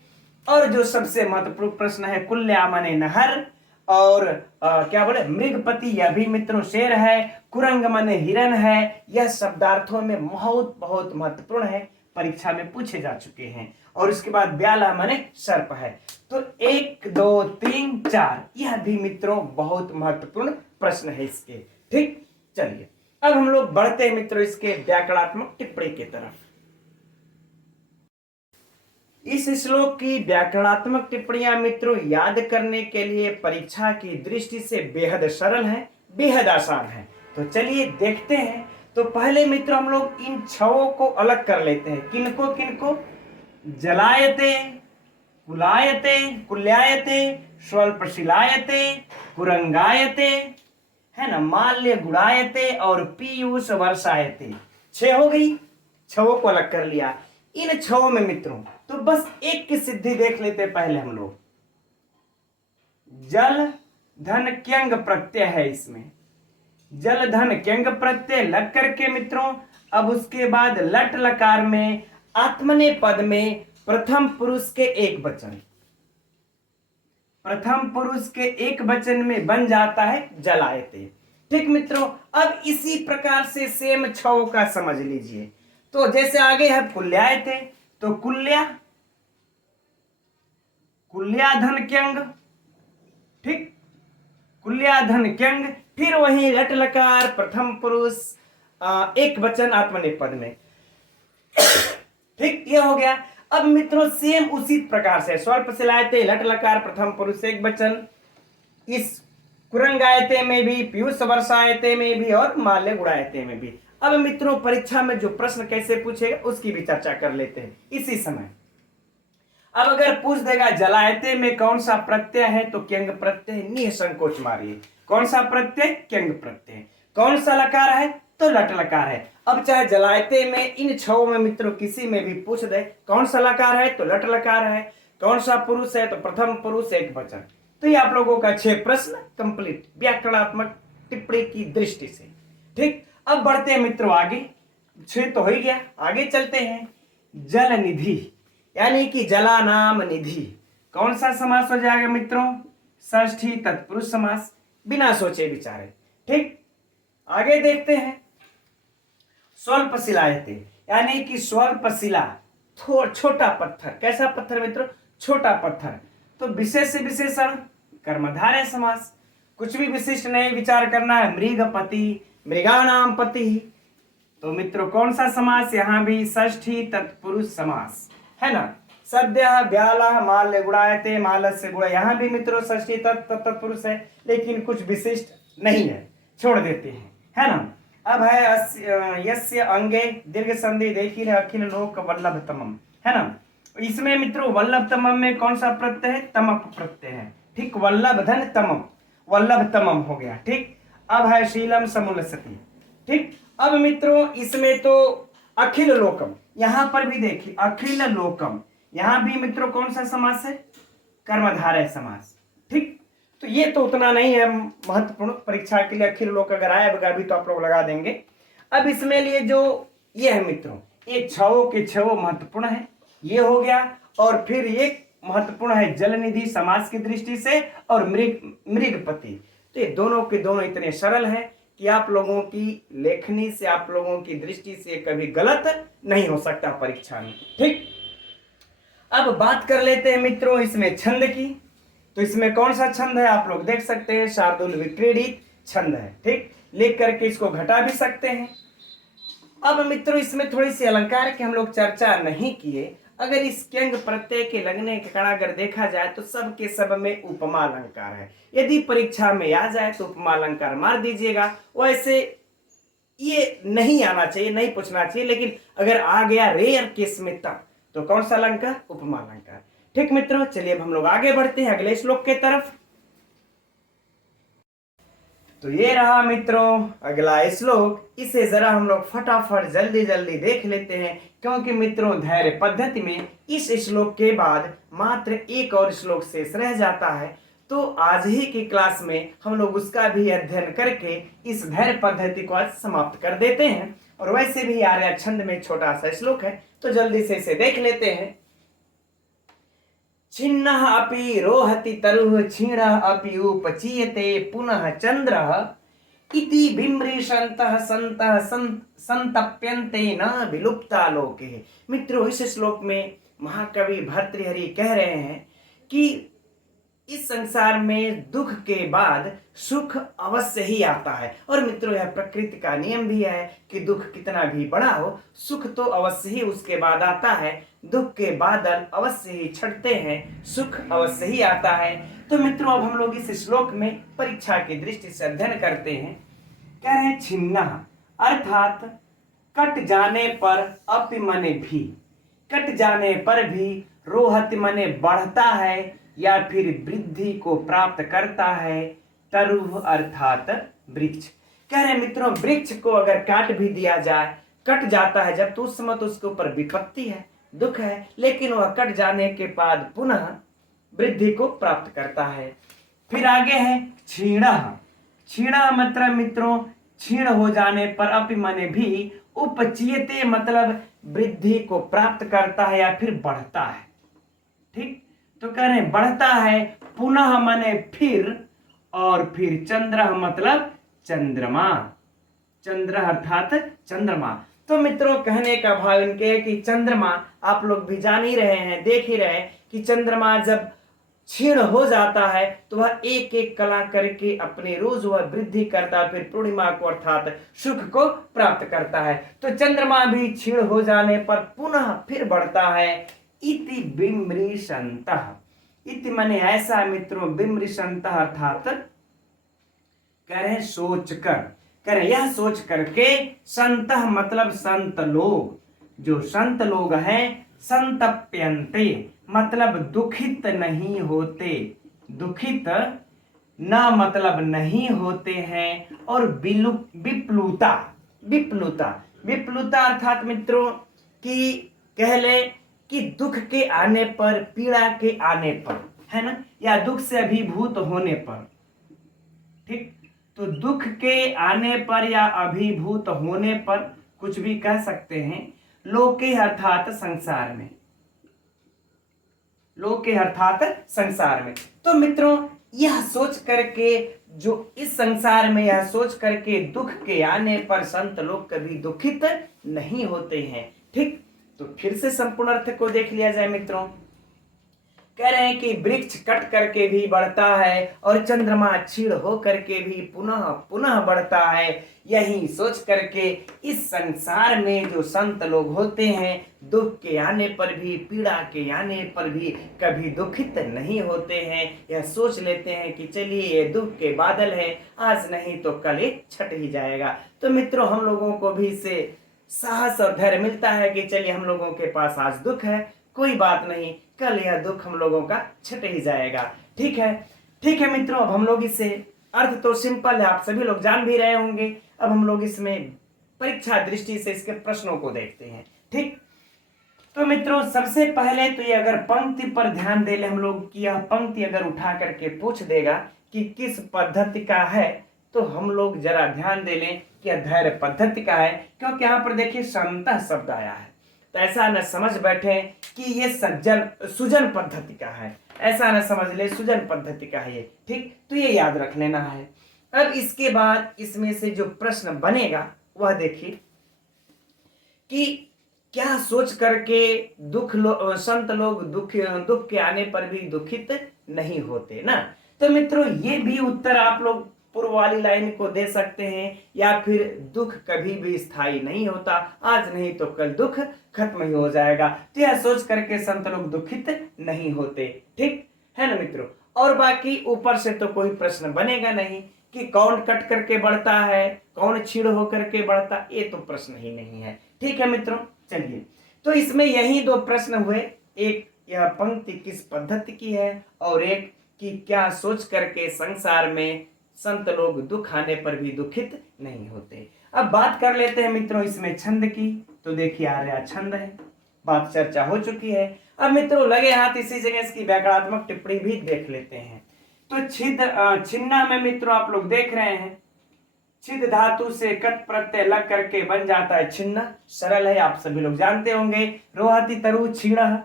और जो सबसे महत्वपूर्ण प्रश्न है, कुल्या माने नहर, और क्या बोले मृगपति, यह भी मित्रों शेर है, कुरंग माने हिरण है, यह शब्दार्थों में बहुत बहुत महत्वपूर्ण है, परीक्षा में पूछे जा चुके हैं। और उसके बाद ब्याला माने सर्प है। तो 1 2 3 4 यह भी मित्रों बहुत महत्वपूर्ण प्रश्न है इसके। ठीक, चलिए अब हम लोग बढ़ते हैं मित्रों इसके व्याकरणात्मक टिप्पणी की तरफ। इस श्लोक की व्याकरणात्मक टिप्पणियां मित्रों याद करने के लिए परीक्षा की दृष्टि से बेहद सरल है, बेहद आसान है। तो चलिए देखते हैं। तो पहले मित्रों हम लोग इन 6 को अलग कर लेते हैं। किनको किनको, जलायते, कुलायते, कुल्यायते, स्वल्पशिलायते, कुरंगायते, है ना, माल्य गुड़ायते और पीयूष वर्षायते। 6 हो गई, 6 को अलग कर लिया। इन 6 में मित्रों तो बस एक की सिद्धि देख लेते पहले हम लोग। जल धन क्यंग प्रत्यय है इसमें, जल धन क्यंग प्रत्यय लग करके मित्रों अब उसके बाद लट लकार में आत्मने पद में प्रथम पुरुष के एक वचन, प्रथम पुरुष के एक वचन में बन जाता है जलायते। ठीक मित्रों, अब इसी प्रकार से सेम 6 का समझ लीजिए। तो जैसे आगे है कुल्यायते, तो कुल्या, कुल्याधन क्यंग, ठीक, कुल्याधन क्यंग, फिर वही लट लकार प्रथम पुरुष एक वचन आत्मनेपद में। ठीक, ये हो गया। अब मित्रों सेम उसी प्रकार से स्वल्प शिलायते, लट लकार प्रथम पुरुष एक वचन, इस कुरंगायते में भी, पीयूष वर्षायते में भी और माल्य गुड़ायते में भी। अब मित्रों परीक्षा में जो प्रश्न कैसे पूछेगा उसकी भी चर्चा कर लेते हैं इसी समय। अब अगर पूछ देगा जलायते में कौन सा प्रत्यय है, तो क्यंग प्रत्यय, निसंकोच मारिए। कौन सा प्रत्यय? क्यंग प्रत्यय। कौन सा लकार है? तो लट लकार है। अब चाहे जलायते में इन छओं में मित्रों किसी में भी पूछ दे कौन सा लकार है, तो लट लकार है। कौन सा पुरुष है, तो प्रथम पुरुष एक वचन। तो ये आप लोगों का 6 प्रश्न कंप्लीट व्याकरणात्मक टिप्पणी की दृष्टि से। ठीक, अब बढ़ते हैं मित्रों आगे। 6 तो हो ही गया, आगे चलते हैं। जल निधि यानी कि जला नाम निधि, कौन सा समास हो जाएगा मित्रों? षष्ठी तत्पुरुष समास, बिना सोचे विचारे। ठीक, आगे देखते हैं। स्वल्प शिलायते यानी कि स्वल्प शिला, छोटा पत्थर। कैसा पत्थर मित्रों? छोटा पत्थर। तो विशेष विशेषण कर्मधारय समास, कुछ भी विशिष्ट नहीं विचार करना है। मृगपति, मृगाणाम पति। तो मित्रों कौन सा समास? यहां भी षष्ठी तत्पुरुष समास है ना। सद्य व्याला माल्य गुणायते, मालस्य गुण, यहां भी मित्रों षष्ठी तत्पुरुष है, लेकिन कुछ विशिष्ट नहीं है, छोड़ देते हैं, है ना। अब है यस्य अंगे दीर्घ संधि देखी है अखिल लोक वल्लभतमम, है ना। इसमें मित्रों वल्लभतमम में कौन सा प्रत्यय है? तमप प्रत्यय है। ठीक, वल्लभ धन तमम, वल्लभतमम हो गया। ठीक, अब है शीलम समुल्लसति। ठीक, अब मित्रों इसमें तो अखिल लोकम, यहां पर भी देखिए अखिल लोकम, यहां भी मित्रों कौन सा समास है? कर्मधारय समास। ठीक, तो ये तो उतना नहीं है महत्वपूर्ण परीक्षा के लिए। अखिल लोक अगर आएगा भी तो आप लोग लगा देंगे। अब इसमें लिए जो ये है मित्रों, ये छवो के छवो महत्वपूर्ण है, ये हो गया। और फिर ये महत्वपूर्ण है जलनिधि समास की दृष्टि से, और मृगपति। तो ये दोनों के दोनों इतने सरल हैं कि आप लोगों की लेखनी से, आप लोगों की दृष्टि से कभी गलत नहीं हो सकता परीक्षा में। ठीक, अब बात कर लेते हैं मित्रों इसमें छंद की। तो इसमें कौन सा छंद है आप लोग देख सकते हैं, शार्दुल विक्रीडित छंद है। ठीक, लिख करके इसको घटा भी सकते हैं। अब मित्रों इसमें थोड़ी सी अलंकार की हम लोग चर्चा नहीं किए। अगर इस क्यंग प्रत्यय के लगने के कारण अगर देखा जाए तो सब के सब में उपमा अलंकार है। यदि परीक्षा में आ जाए तो उपमा अलंकार मार दीजिएगा। वैसे ये नहीं आना चाहिए, नहीं पूछना चाहिए, लेकिन अगर आ गया रेयर केस में तब तो कौन सा अलंकार? उपमा अलंकार। ठीक मित्रों, चलिए अब हम लोग आगे बढ़ते हैं अगले श्लोक के तरफ। तो ये रहा मित्रों अगला श्लोक। इसे जरा हम लोग फटाफट जल्दी जल्दी देख लेते हैं, क्योंकि मित्रों धैर्य पद्धति में इस श्लोक के बाद मात्र एक और श्लोक शेष रह जाता है। तो आज ही की क्लास में हम लोग उसका भी अध्ययन करके इस धैर्य पद्धति को आज समाप्त कर देते हैं। और वैसे भी आर्य छंद में छोटा सा श्लोक है, तो जल्दी से इसे देख लेते हैं। छिन्नः अपि रोहति तरुः क्षीणः अपि उपचीयते पुनः चंद्रः इति बिम्रीषन्तः सन्तः संतप्यन्ते न विलुप्ता लोके। मित्रों इस श्लोक में महाकवि भर्तृहरि कह रहे हैं कि इस संसार में दुख के बाद सुख अवश्य ही आता है। और मित्रों यह प्रकृति का नियम भी है कि दुख कितना भी बड़ा हो, सुख तो अवश्य ही उसके बाद आता है। दुख के बादल अवश्य ही छटते हैं, सुख अवश्य ही आता है। तो मित्रों अब हम लोग इस श्लोक में परीक्षा की दृष्टि से अध्ययन करते हैं। कह रहे हैं छिन्ना अर्थात कट जाने पर, अपि मने भी, कट जाने पर भी, रोहत मने बढ़ता है या फिर वृद्धि को प्राप्त करता है, तरुः अर्थात वृक्ष। कह रहे मित्रों वृक्ष को अगर काट भी दिया जाए, कट जाता है जब, तो उस समय तो उसके ऊपर विपत्ति है, दुख है, लेकिन वह कट जाने के बाद पुनः वृद्धि को प्राप्त करता है। फिर आगे है क्षीणः। क्षीणः मतलब मित्रों क्षीण हो जाने पर, अपि मने भी, उपचीयते मतलब वृद्धि को प्राप्त करता है या फिर बढ़ता है। ठीक, तो कह रहे बढ़ता है, पुनः मने फिर, और फिर चंद्र मतलब चंद्रमा, चंद्र अर्थात चंद्रमा। तो मित्रों कहने का भाव इनके है कि चंद्रमा आप लोग भी जान ही रहे हैं, देख ही रहे हैं कि चंद्रमा जब क्षीण हो जाता है तो वह एक एक कला करके अपने रोज वह वृद्धि करता है, फिर पूर्णिमा को अर्थात सुख को प्राप्त करता है। तो चंद्रमा भी क्षीण हो जाने पर पुनः फिर बढ़ता है। इति बिम्रीषन्तः, इति माने ऐसा मित्रों, बिम्रीषन्तः अर्थात कह रहे हैं सोच कर, कह रहे यह सोच करके संतः मतलब संत लोग, जो संत लोग हैं, संतप्यन्ते मतलब दुखित नहीं होते, दुखित ना मतलब नहीं होते हैं, और विप्लुता, विप्लुता, विप्लुता अर्थात मित्रों कि कह ले कि दुख के आने पर, पीड़ा के आने पर, है ना, या दुख से अभिभूत होने पर, ठीक, तो दुख के आने पर या अभिभूत होने पर कुछ भी कह सकते हैं, लोके अर्थात संसार में, लोके अर्थात संसार में। तो मित्रों यह सोच करके, जो इस संसार में यह सोच करके दुख के आने पर संत लोग कभी दुखित नहीं होते हैं, ठीक। तो फिर से संपूर्ण अर्थ को देख लिया जाए मित्रों, कह रहे हैं कि वृक्ष कट करके भी बढ़ता है और चंद्रमा क्षीण हो करके भी पुनः पुनः बढ़ता है, यही सोच करके इस संसार में जो संत लोग होते हैं दुख के आने पर भी, पीड़ा के आने पर भी कभी दुखित नहीं होते हैं। यह सोच लेते हैं कि चलिए ये दुख के बादल है, आज नहीं तो कल ये छट ही जाएगा। तो मित्रों हम लोगों को भी इससे साहस और धैर्य मिलता है कि चलिए हम लोगों के पास आज दुख है, कोई बात नहीं, कल यह दुख हम लोगों का छट ही जाएगा। ठीक है, ठीक है मित्रों, अब हम लोग इसे, अर्थ तो सिंपल है, आप सभी लोग जान भी रहे होंगे। अब हम लोग इसमें परीक्षा दृष्टि से इसके प्रश्नों को देखते हैं। ठीक, तो मित्रों सबसे पहले तो ये अगर पंक्ति पर ध्यान दे ले हम लोग कि यह पंक्ति अगर उठा करके पूछ देगा कि किस पद्धति का है, तो हम लोग जरा ध्यान दे लें कि यह धैर्य पद्धति का है, क्योंकि यहाँ पर देखिए संतः शब्द आया है। तो ऐसा न समझ बैठे कि ये सुजन पद्धति का है, ऐसा न समझ ले सुजन पद्धति का है ये। ठीक, तो ये याद रख लेना है। अब इसके बाद इसमें से जो प्रश्न बनेगा वह देखिए कि क्या सोच करके संत लोग दुख के आने पर भी दुखित नहीं होते ना। तो मित्रों ये भी उत्तर आप लोग पूर्व वाली लाइन को दे सकते हैं, या फिर दुख कभी भी स्थायी नहीं होता, आज नहीं तो कल दुख खत्म ही हो जाएगा। तो यह सोच करके संत लोग दुखित नहीं होते। ठीक है ना मित्रों। और बाकी ऊपर से तो कोई प्रश्न बनेगा नहीं कि कौन कट करके बढ़ता है, कौन छीड़ होकर के बढ़ता, ये तो प्रश्न ही नहीं है। ठीक है मित्रों, चलिए तो इसमें यही दो प्रश्न हुए, एक यह पंक्ति किस पद्धति की है और एक कि क्या सोच करके संसार में संत लोग दुख आने पर भी दुखित नहीं होते। अब बात कर लेते हैं मित्रों इसमें छंद की। तो देखिए आर्या छंद है, बात चर्चा हो चुकी है। अब मित्रों लगे हाथ इसी जगह इसकी व्याकरणात्मक टिप्पणी भी देख लेते हैं। तो छिन्ना में मित्रों आप लोग देख रहे हैं, छिद धातु से कट प्रत्यय लग करके बन जाता है छिन्ना, सरल है, आप सभी लोग जानते होंगे। रोहती तरु छीड़ा,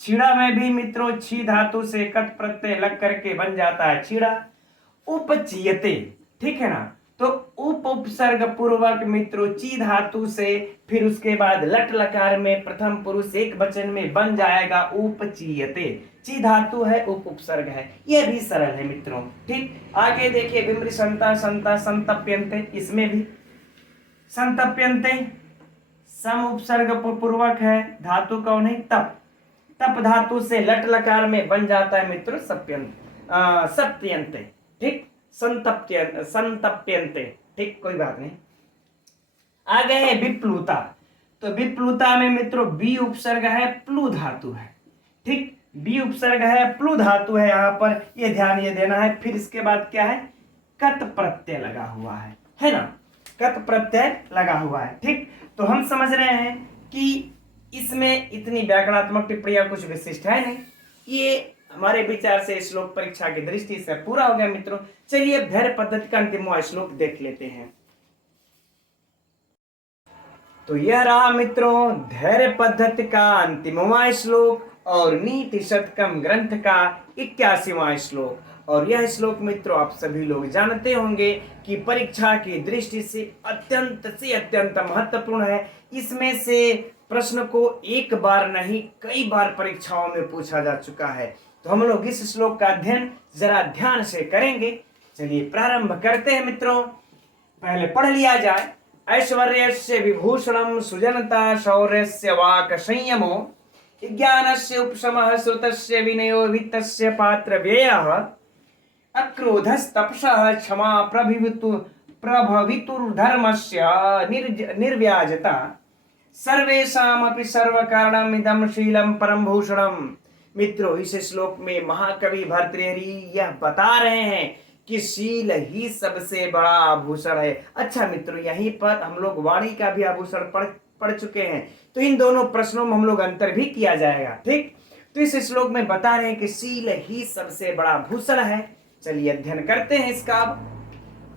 छीड़ा में भी मित्रों छी धातु से कट प्रत्यय लग करके बन जाता है छीड़ा। उपचीयते, ठीक है ना, तो उपसर्ग पूर्वक मित्रों ची धातु से फिर उसके बाद लट लकार में प्रथम पुरुष एक वचन में बन जाएगा उपचीयते। ची धातु है, उपसर्ग है, यह भी सरल है मित्रों। ठीक, आगे देखिए विमृ संता संता संतप्यन्ते, इसमें भी संतप्यन्ते सम उपसर्ग पूर्वक है, धातु कौन है, तप, तप धातु से लट लकार में बन जाता है मित्रों सप्यन्ते। ठीक, संतप्यन्ते, ठीक, कोई बात नहीं। आगे है विप्लुता, तो विप्लुता में मित्रों बी उपसर्ग है, प्लू धातु है। ठीक, बी उपसर्ग है, प्लू धातु है, यहां पर ये ध्यान ये देना है। फिर इसके बाद क्या है, कत प्रत्यय लगा हुआ है ना, कत प्रत्यय लगा हुआ है। ठीक, तो हम समझ रहे हैं कि इसमें इतनी व्याकरणात्मक टिप्पणियां कुछ विशिष्ट है नहीं, ये हमारे विचार से श्लोक परीक्षा की दृष्टि से पूरा हो गया मित्रों। चलिए धैर्य पद्धति का अंतिमवां श्लोक देख लेते हैं। तो यह रहा मित्रों धैर्य पद्धति का अंतिमवां श्लोक और नीति शतकम ग्रंथ का 81वां श्लोक। और यह श्लोक मित्रों आप सभी लोग जानते होंगे कि परीक्षा की दृष्टि से अत्यंत महत्वपूर्ण है। इसमें से प्रश्न को एक बार नहीं कई बार परीक्षाओं में पूछा जा चुका है। तो हम लोग इस श्लोक का अध्ययन जरा ध्यान से करेंगे। चलिए प्रारंभ करते हैं मित्रों। पहले पढ़ लिया जाए। ऐश्वर्यस्य विभूषणं सुजनता शौर्यस्य वाक् संयमो ज्ञानस्य उपशमः श्रुतस्य विनयो वित्तस्य पात्र व्ययः अक्रोधस्तपसः क्षमा प्रभवितुर्धर्मस्य निर्व्याजता सर्वेषामपि सर्वकारणमिदं शीलं परम भूषणम। मित्रों, इस श्लोक में महाकवि भर्तृहरि यह बता रहे हैं कि शील ही सबसे बड़ा आभूषण है। अच्छा मित्रों, यहीं पर हम लोग वाणी का भी आभूषण पढ़ चुके हैं, तो इन दोनों प्रश्नों में हम लोग अंतर भी किया जाएगा। ठीक, तो इस श्लोक में बता रहे हैं कि शील ही सबसे बड़ा भूषण है। चलिए अध्ययन करते हैं इसका। अब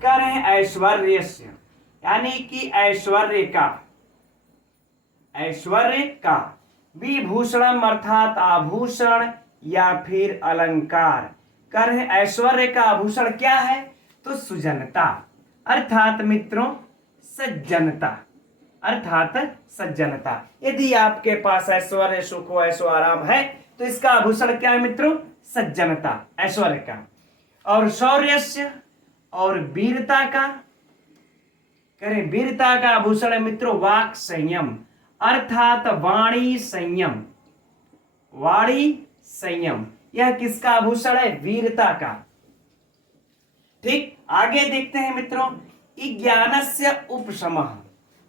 कह रहे हैं ऐश्वर्यस्य, यानी कि ऐश्वर्य का विभूषणम अर्थात आभूषण या फिर अलंकार। कर है ऐश्वर्य का आभूषण क्या है? तो सुजनता अर्थात मित्रों सज्जनता, अर्थात सज्जनता। यदि आपके पास ऐश्वर्य सुख हो, ऐशो आराम है, तो इसका आभूषण क्या है मित्रों? सज्जनता, ऐश्वर्य का। और शौर्यस्य और वीरता का, करें वीरता का आभूषण है मित्रों वाक संयम, अर्थात वाणी संयम। वाणी संयम यह किसका आभूषण है? वीरता का। ठीक, आगे देखते हैं मित्रों ज्ञानस्य उपशमः।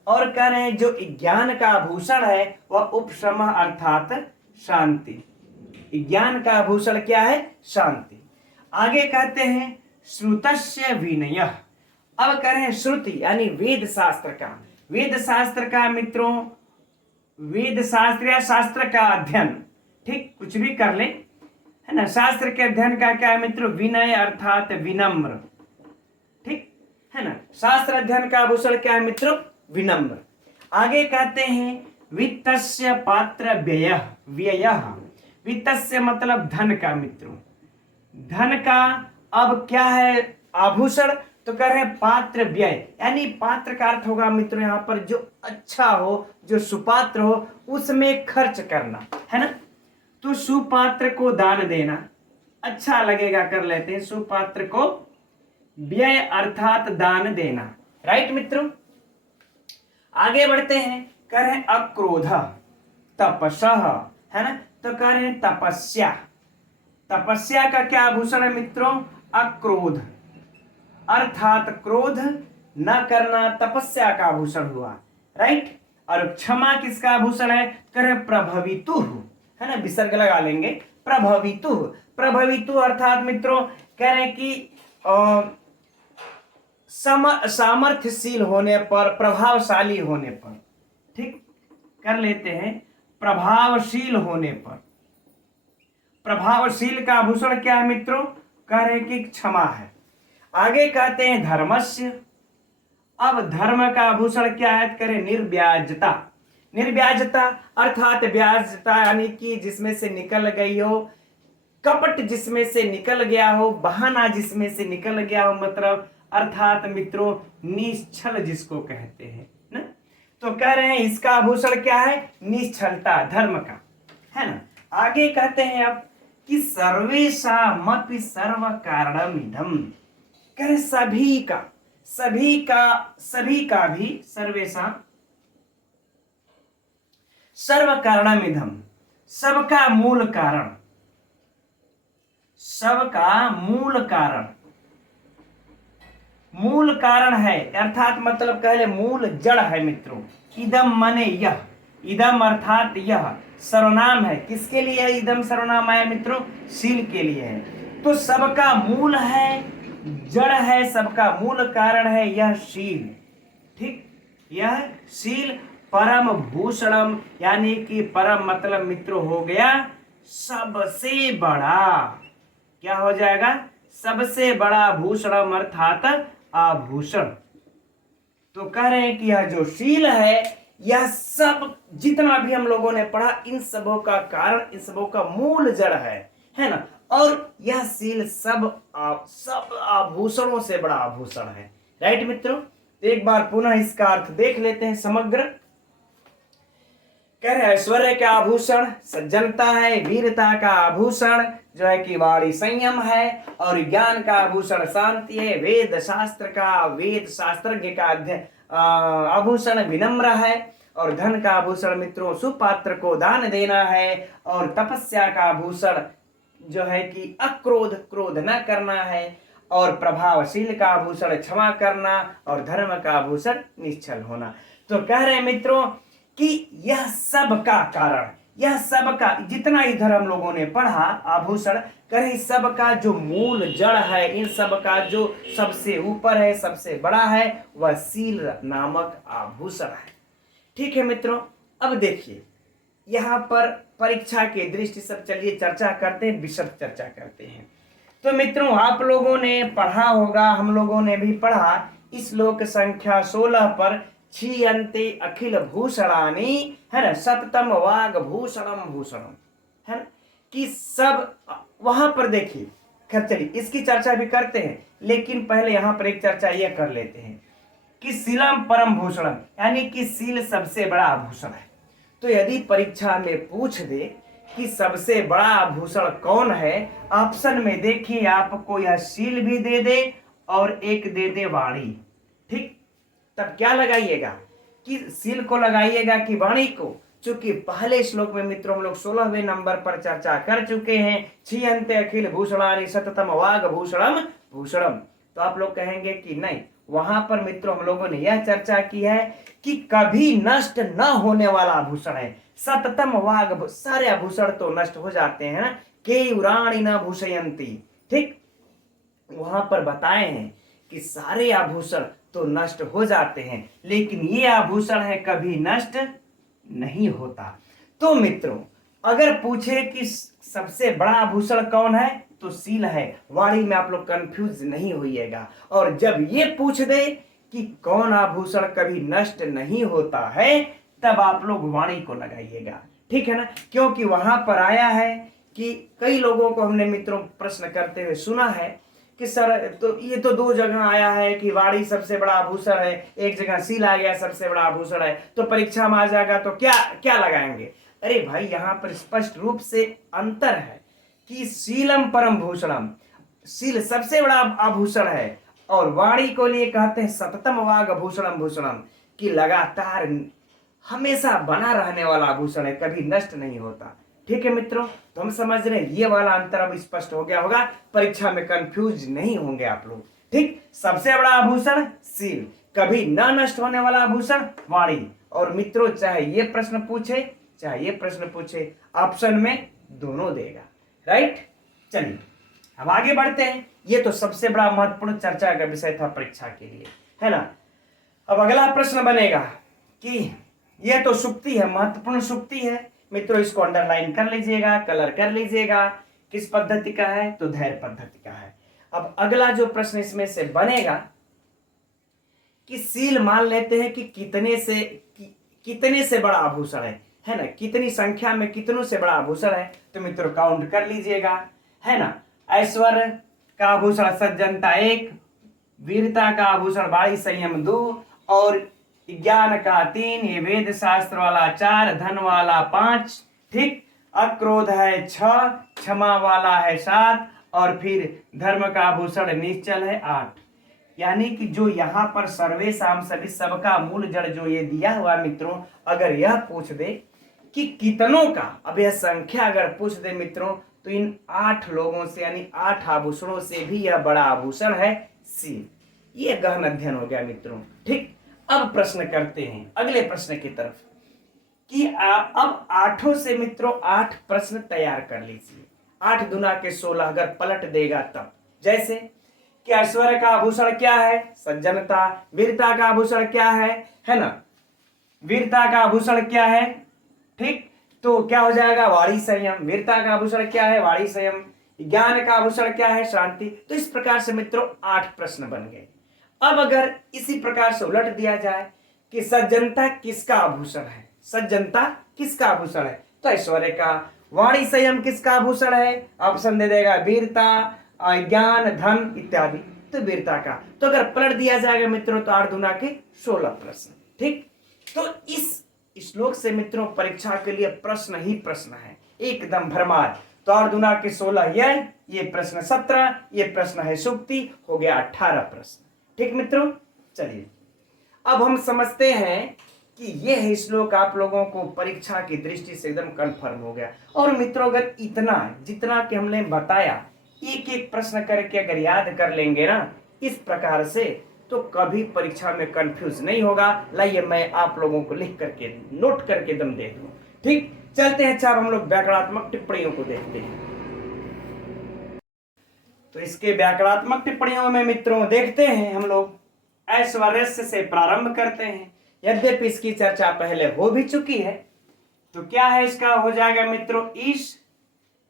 और कह रहे हैं जो ज्ञान का आभूषण है वह उपशमः अर्थात शांति। ज्ञान का आभूषण क्या है? शांति। आगे कहते हैं श्रुतस्य विनयः। अब कह रहे हैं श्रुति यानी वेद शास्त्र का, वेद शास्त्र का मित्रों, वेद शास्त्र या शास्त्र का अध्ययन, ठीक कुछ भी कर ले, है ना। शास्त्र के अध्ययन का क्या है मित्रों? विनय अर्थात विनम्र, ठीक है ना। शास्त्र अध्ययन का आभूषण क्या है मित्रों? विनम्र। आगे कहते हैं वित्तस्य पात्र व्ययः, व्ययः वित्तस्य मतलब धन का मित्रों, धन का। अब क्या है आभूषण? तो कह रहे हैं पात्र व्यय, यानी पात्र का अर्थ होगा मित्रों यहाँ पर जो अच्छा हो, जो सुपात्र हो, उसमें खर्च करना, है ना। तो सुपात्र को दान देना, अच्छा लगेगा कर लेते हैं। सुपात्र को व्यय अर्थात दान देना, राइट मित्रों। आगे बढ़ते हैं, कह रहे हैं अक्रोध तपसः, है ना। तो कह रहे हैं तपस्या, तपस्या का क्या आभूषण है मित्रों? अक्रोध अर्थात क्रोध न करना तपस्या का आभूषण हुआ, राइट। और क्षमा किसका आभूषण है? कह रहे प्रभवितु, है ना, विसर्ग लगा लेंगे। प्रभवितु, प्रभवितु अर्थात मित्रों कह रहे हैं कि सामर्थ्यशील होने पर, प्रभावशाली होने पर, ठीक कर लेते हैं, प्रभावशील होने पर। प्रभावशील का आभूषण क्या है मित्रों? कह रहे हैं कि क्षमा है। आगे कहते हैं धर्मस्य। अब धर्म का आभूषण क्या है? करें निर्व्याजता, निर्व्याजता अर्थात व्याजता यानी कि जिसमें से निकल गई हो, कपट जिसमें से निकल गया हो, बहाना जिसमें से निकल गया हो, मतलब अर्थात मित्रों निश्छल जिसको कहते हैं ना। तो कह रहे हैं इसका आभूषण क्या है? निश्छलता, धर्म का, है ना। आगे कहते हैं अब कि सर्वेषामपि सर्व कारणमिदं, कह रहे सभी का, सभी का भी, सर्वेषां सर्व कारणमिदं, सबका मूल कारण, सबका मूल कारण, मूल कारण है अर्थात मतलब कह ले मूल जड़ है मित्रों। इदम माने यह, इदम अर्थात यह सर्वनाम है। किसके लिए है इदम सर्वनाम है मित्रों? शील के लिए है। तो सबका मूल है, जड़ है, सबका मूल कारण है यह शील, ठीक। यह शील परम भूषणम, यानी कि परम मतलब मित्रों हो गया सबसे बड़ा, क्या हो जाएगा? सबसे बड़ा भूषणम अर्थात आभूषण। तो कह रहे हैं कि यह जो शील है, यह सब जितना भी हम लोगों ने पढ़ा, इन सबों का कारण, इन सबों का मूल जड़ है ना। और यह शील सब आभूषणों से बड़ा आभूषण है, राइट मित्रों। तो एक बार पुनः इसका अर्थ देख लेते हैं समग्र। कह रहे ऐश्वर्य का आभूषण सज्जनता है, वीरता का आभूषण जो है कि वाणी संयम है, और ज्ञान का आभूषण शांति है, वेद शास्त्र का, वेद शास्त्रज्ञ का आभूषण विनम्र है, और धन का आभूषण मित्रों सुपात्र को दान देना है, और तपस्या का आभूषण जो है कि अक्रोध, क्रोध न करना है, और प्रभावशील का आभूषण क्षमा करना, और धर्म का आभूषण निश्चल होना। तो कह रहे हैं मित्रों कि यह सब का कारण, यह सब का जितना इधर हम लोगों ने पढ़ा आभूषण, करें सब का जो मूल जड़ है, इन सब का जो सबसे ऊपर है, सबसे बड़ा है, वह सील नामक आभूषण है। ठीक है मित्रों, अब देखिए यहाँ पर परीक्षा के दृष्टि से चलिए चर्चा करते हैं, विशद चर्चा करते हैं। तो मित्रों आप लोगों ने पढ़ा होगा, हम लोगों ने भी पढ़ा, श्लोक संख्या 16 पर छियन्ते अखिल भूषणानि, है ना, सततम वाग भूषणम भूषणम, है ना, कि सब वहां पर देखिए। खैर चलिए इसकी चर्चा भी करते हैं, लेकिन पहले यहां पर एक चर्चा यह कर लेते हैं कि सीलम परम भूषणम, यानी कि सील सबसे बड़ा आभूषण है। तो यदि परीक्षा में पूछ दे कि सबसे बड़ा आभूषण कौन है, ऑप्शन में देखिए आपको यह सील भी दे दे और एक दे दे वाणी, ठीक, तब क्या लगाइएगा कि सील को लगाइएगा कि वाणी को। चूंकि पहले श्लोक में मित्रों हम लोग 16वें नंबर पर चर्चा कर चुके हैं, छियन्ते अखिल भूषणानि सततम वाग भूषणम भूषणम, तो आप लोग कहेंगे कि नहीं, वहां पर मित्रों हम लोगों ने यह चर्चा की है कि कभी नष्ट न होने वाला आभूषण है सततम वाग। सारे आभूषण तो नष्ट हो जाते हैं, केयुराणि न भूषयन्ति, ठीक, वहां पर बताए हैं कि सारे आभूषण तो नष्ट हो जाते हैं, लेकिन ये आभूषण है कभी नष्ट नहीं होता। तो मित्रों अगर पूछे कि सबसे बड़ा आभूषण कौन है, तो सील है। वाणी में आप लोग कंफ्यूज नहीं होइएगा, और जब ये पूछ दे कि कौन आभूषण कभी नष्ट नहीं होता है, तब आप लोग वाणी को लगाइएगा, ठीक है ना, क्योंकि वहां पर आया है कि कई लोगों को हमने मित्रों प्रश्न करते हुए सुना है कि सर तो ये तो दो जगह आया है कि वाणी सबसे बड़ा आभूषण है, एक जगह सील आ गया सबसे बड़ा आभूषण है, तो परीक्षा में आ जाएगा तो क्या क्या लगाएंगे। अरे भाई यहाँ पर स्पष्ट रूप से अंतर है कि सीलम परम भूषणम, सील सबसे बड़ा आभूषण है, और वाणी को लिए कहते हैं सततम वाग भूषणम भूषणम, कि लगातार हमेशा बना रहने वाला आभूषण है, कभी नष्ट नहीं होता। ठीक है मित्रों, तो हम समझ रहे हैं ये वाला अंतर अब स्पष्ट हो गया होगा, परीक्षा में कंफ्यूज नहीं होंगे आप लोग। ठीक, सबसे बड़ा आभूषण सील, कभी न नष्ट होने वाला आभूषण वाणी। और मित्रों चाहे ये प्रश्न पूछे चाहे ये प्रश्न पूछे, ऑप्शन में दोनों देगा, राइट। चलिए अब आगे बढ़ते हैं, ये तो सबसे बड़ा महत्वपूर्ण चर्चा का विषय था परीक्षा के लिए, है ना। अब अगला प्रश्न बनेगा कि यह तो सुक्ति है, महत्वपूर्ण सुक्ति है मित्रों, इसको अंडरलाइन कर लीजिएगा, कलर कर लीजिएगा, किस पद्धति का है, तो धैर्य पद्धति का है। अब अगला जो प्रश्न इसमें से बनेगा कि सील मान लेते हैं कि कितने से बड़ा आभूषण है ना, कितनी संख्या में कितनों से बड़ा आभूषण है, तो मित्रों काउंट कर लीजिएगा, है ना। ऐश्वर्य का आभूषण सज्जनता 1, वीरता का आभूषण वाणी संयम 2, और ज्ञान का 3, ये वेद शास्त्र वाला 4, धन वाला 5, ठीक, अक्रोध है 6, क्षमा वाला है 7, और फिर धर्म का आभूषण निश्चल है 8। यानी कि जो यहाँ पर सर्वे शाम सभी सबका मूल जड़ जो ये दिया हुआ मित्रों, अगर यह पूछ दे कि कितनों का, अब यह संख्या अगर पूछ दे मित्रों, तो इन 8 लोगों से यानी 8 आभूषणों से भी यह बड़ा आभूषण है सील। ये गहन अध्ययन हो गया मित्रों, ठीक। अब प्रश्न करते हैं अगले प्रश्न की तरफ कि अब 8 से मित्रों 8 प्रश्न तैयार कर लीजिए। 8 दुना के 16 अगर पलट देगा तब, जैसे कि ऐश्वर्य का आभूषण क्या है, सज्जनता। वीरता का आभूषण क्या है ना, वीरता का आभूषण क्या है, ठीक, तो क्या हो जाएगा, वाणी संयम। वीरता का आभूषण क्या है, वाणी संयम। ज्ञान का आभूषण क्या है, शांति। तो इस प्रकार से मित्रों 8 प्रश्न बन गए। अब अगर इसी प्रकार से उलट दिया जाए कि सज्जनता किसका आभूषण है, सज्जनता किसका आभूषण है, तो ऐश्वर्य का। वाणी संयम किसका आभूषण है, ऑप्शन दे देगा वीरता, ज्ञान, धन इत्यादि, तो वीरता का। तो अगर पलट दिया जाएगा मित्रों तो 8 दुना के 16 प्रश्न, ठीक। तो इस श्लोक से मित्रों परीक्षा के लिए प्रश्न ही प्रश्न है, एकदम भरमार। तो 8 दुना के 16 ये प्रश्न 17, ये प्रश्न है सुक्ति, हो गया 18 प्रश्न, ठीक मित्रों। चलिए अब हम समझते हैं कि ये है श्लोक आप लोगों को परीक्षा की दृष्टि से एकदम कंफर्म हो गया। और मित्रों अगर इतना जितना कि हमने बताया एक एक प्रश्न करके अगर याद कर लेंगे ना इस प्रकार से, तो कभी परीक्षा में कंफ्यूज नहीं होगा। लाइए मैं आप लोगों को लिख करके नोट करके दम दे दूं। ठीक, चलते हैं। अच्छा, हम लोग व्याकरणात्मक टिप्पणियों को देखते हैं। तो इसके व्याकरणात्मक टिप्पणियों में मित्रों देखते हैं हम लोग ऐश्वर्यस्य से प्रारंभ करते हैं। यद्यपि इसकी चर्चा पहले हो भी चुकी है। तो क्या है इसका, हो जाएगा मित्रों ईश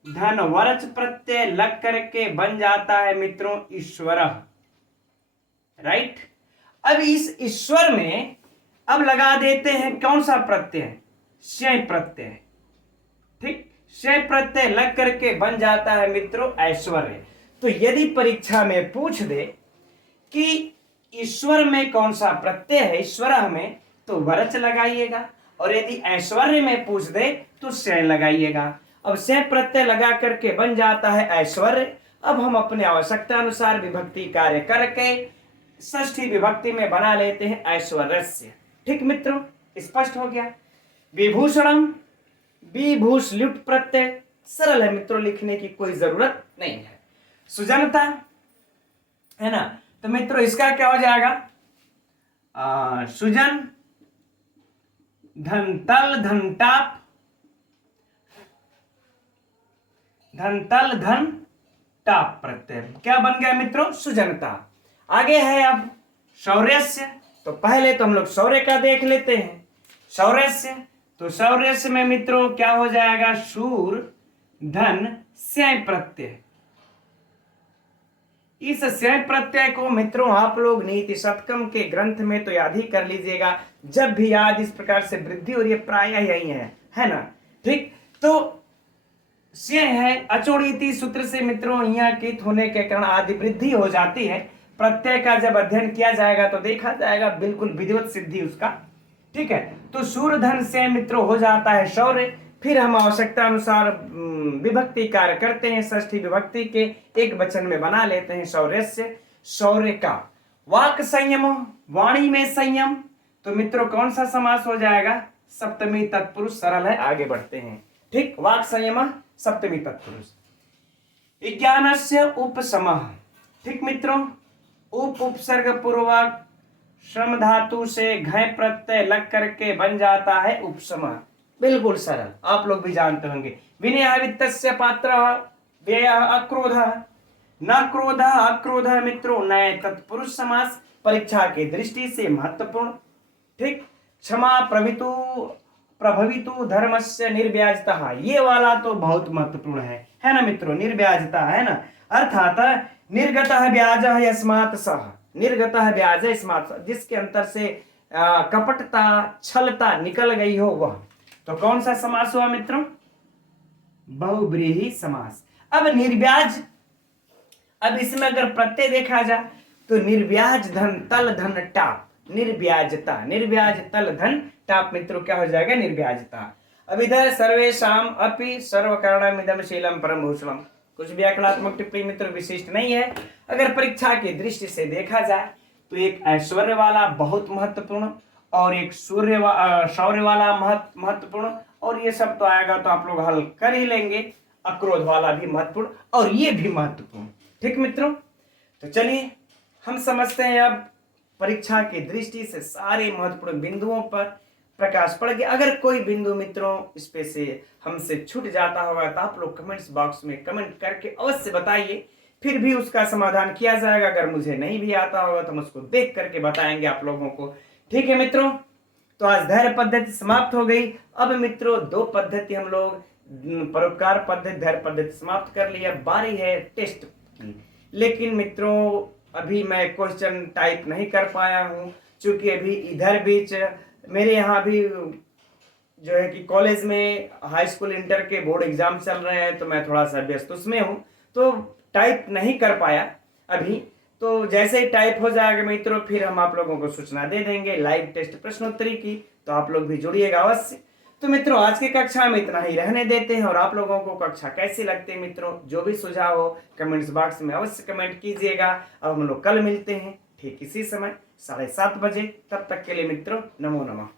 धन वरच प्रत्यय लग करके बन जाता है मित्रों ईश्वर। राइट, अब इस ईश्वर में अब लगा देते हैं कौन सा प्रत्यय, शय प्रत्यय। ठीक, शय प्रत्यय लग करके बन जाता है मित्रों ऐश्वर्य। तो यदि परीक्षा में पूछ दे कि ईश्वर में कौन सा प्रत्यय है ईश्वर में, तो वरच लगाइएगा, और यदि ऐश्वर्य में पूछ दे तो शय लगाइएगा। अब शय प्रत्यय लगा करके बन जाता है ऐश्वर्य। अब हम अपने आवश्यकता अनुसार विभक्ति कार्य करके षष्ठी विभक्ति में बना लेते हैं ऐश्वर्यस्य। ठीक मित्रों, स्पष्ट हो गया। विभूषणम, विभूष लुट प्रत्यय, सरल है मित्रों, लिखने की कोई जरूरत नहीं है। सुजनता है ना, तो मित्रों इसका क्या हो जाएगा, सुजन धनतल धनटाप, धनतल धन टाप प्रत्यय क्या बन गया मित्रों, सुजनता। आगे है अब शौर्यस्य। तो पहले तो हम लोग शौर्य का देख लेते हैं। शौर्यस्य, तो शौर्यस्य में मित्रों क्या हो जाएगा, शूर धन स्याय प्रत्यय। इस स्याय प्रत्यय को मित्रों आप लोग नीति शतकम के ग्रंथ में तो याद ही कर लीजिएगा। जब भी याद इस प्रकार से वृद्धि और ये प्राय यही है ना। ठीक, तो स्य है अचोड़ीति सूत्र से मित्रों यहाँ कित होने के कारण आदि वृद्धि हो जाती है। प्रत्यय का जब अध्ययन किया जाएगा तो देखा जाएगा बिल्कुल विधिवत सिद्धि उसका। ठीक है, तो शूरधन से मित्रों हो जाता है शौर्य। फिर हम आवश्यकता अनुसार विभक्ति कार्य करते हैं, षष्ठी विभक्ति के एक वचन में बना लेते हैं शौर्य से। शौर्य का वाक संयम, वाणी में संयम, तो मित्रों कौन सा समास हो जाएगा, सप्तमी तत्पुरुष। सरल है, आगे बढ़ते हैं। ठीक, वाक संयम सप्तमी तत्पुरुष। विज्ञानस्य उपशमः। ठीक मित्रों, उपसर्ग पूर्वक श्रम धातु से घय प्रत्यय लग करके बन जाता है उपशमः। बिल्कुल सरल, आप लोग भी जानते होंगे। विनय वित्तस्य पात्र व्यय अक्रोध, न क्रोध अक्रोध मित्रों नए तत्पुरुष समास, परीक्षा की दृष्टि से महत्वपूर्ण। ठीक, क्षमा प्रभवितु धर्मस्य निर्व्याजता, ये वाला तो बहुत महत्वपूर्ण है ना मित्रों, निर्व्याजता है ना, अर्थात निर्गतः ब्याजः यस्मात् सः, निर्गतः ब्याजः यस्मात् सः, जिसके अंतर से कपटता छलता निकल गई हो वह। तो कौन सा समास हुआ मित्रों, बहुब्रीहि समास। अब निर्व्याज, अब इसमें अगर प्रत्यय देखा जाए तो निर्व्याज धन तल धन टाप, निर्व्याजता, निर्व्याज तल धन टाप मित्रों क्या हो जाएगा, निर्व्याजता। अब इधर सर्वेशाम अपि सर्वकारणमिदं शीलम परम भूषणम, कुछ व्याकरणात्मक टिप्पणी मित्रों विशिष्ट नहीं है। अगर परीक्षा की दृष्टि से देखा जाए तो एक ऐश्वर्य वाला बहुत महत्वपूर्ण, और एक शौर्य वाला महत्वपूर्ण, और ये सब तो आएगा तो आप लोग हल कर ही लेंगे। अक्रोध वाला भी महत्वपूर्ण और ये भी महत्वपूर्ण। ठीक मित्रों, तो चलिए हम समझते हैं अब परीक्षा की दृष्टि से सारे महत्वपूर्ण बिंदुओं पर प्रकाश पड़ गया। अगर कोई बिंदु मित्रों इस पे से हमसे छूट जाता होगा तो आप लोग कमेंट्स बॉक्स में कमेंट करके अवश्य बताइए, फिर भी उसका समाधान किया जाएगा। अगर मुझे नहीं भी आता होगा तो हम उसको देख करके बताएंगे आप लोगों को। ठीक है मित्रों, तो आज धैर्य पद्धति समाप्त हो गई। अब मित्रों दो पद्धति हम लोग, परोपकार पद्धति धैर्य पद्धति समाप्त कर लिया, बारी है टेस्ट की। लेकिन मित्रों अभी मैं क्वेश्चन टाइप नहीं कर पाया हूँ, क्योंकि अभी इधर बीच मेरे यहाँ भी जो है कि कॉलेज में हाई स्कूल इंटर के बोर्ड एग्जाम चल रहे हैं, तो मैं थोड़ा सा व्यस्त उसमें हूँ, तो टाइप नहीं कर पाया अभी। तो जैसे ही टाइप हो जाएगा मित्रों फिर हम आप लोगों को सूचना दे देंगे लाइव टेस्ट प्रश्नोत्तरी की, तो आप लोग भी जुड़िएगा अवश्य। तो मित्रों आज की कक्षा में इतना ही रहने देते हैं, और आप लोगों को कक्षा कैसी लगती है मित्रों, जो भी सुझाव हो कमेंट्स बॉक्स में अवश्य कमेंट कीजिएगा। अब हम लोग कल मिलते हैं ठीक इसी समय 7:30 बजे। तब तक के लिए मित्रों नमो नमः।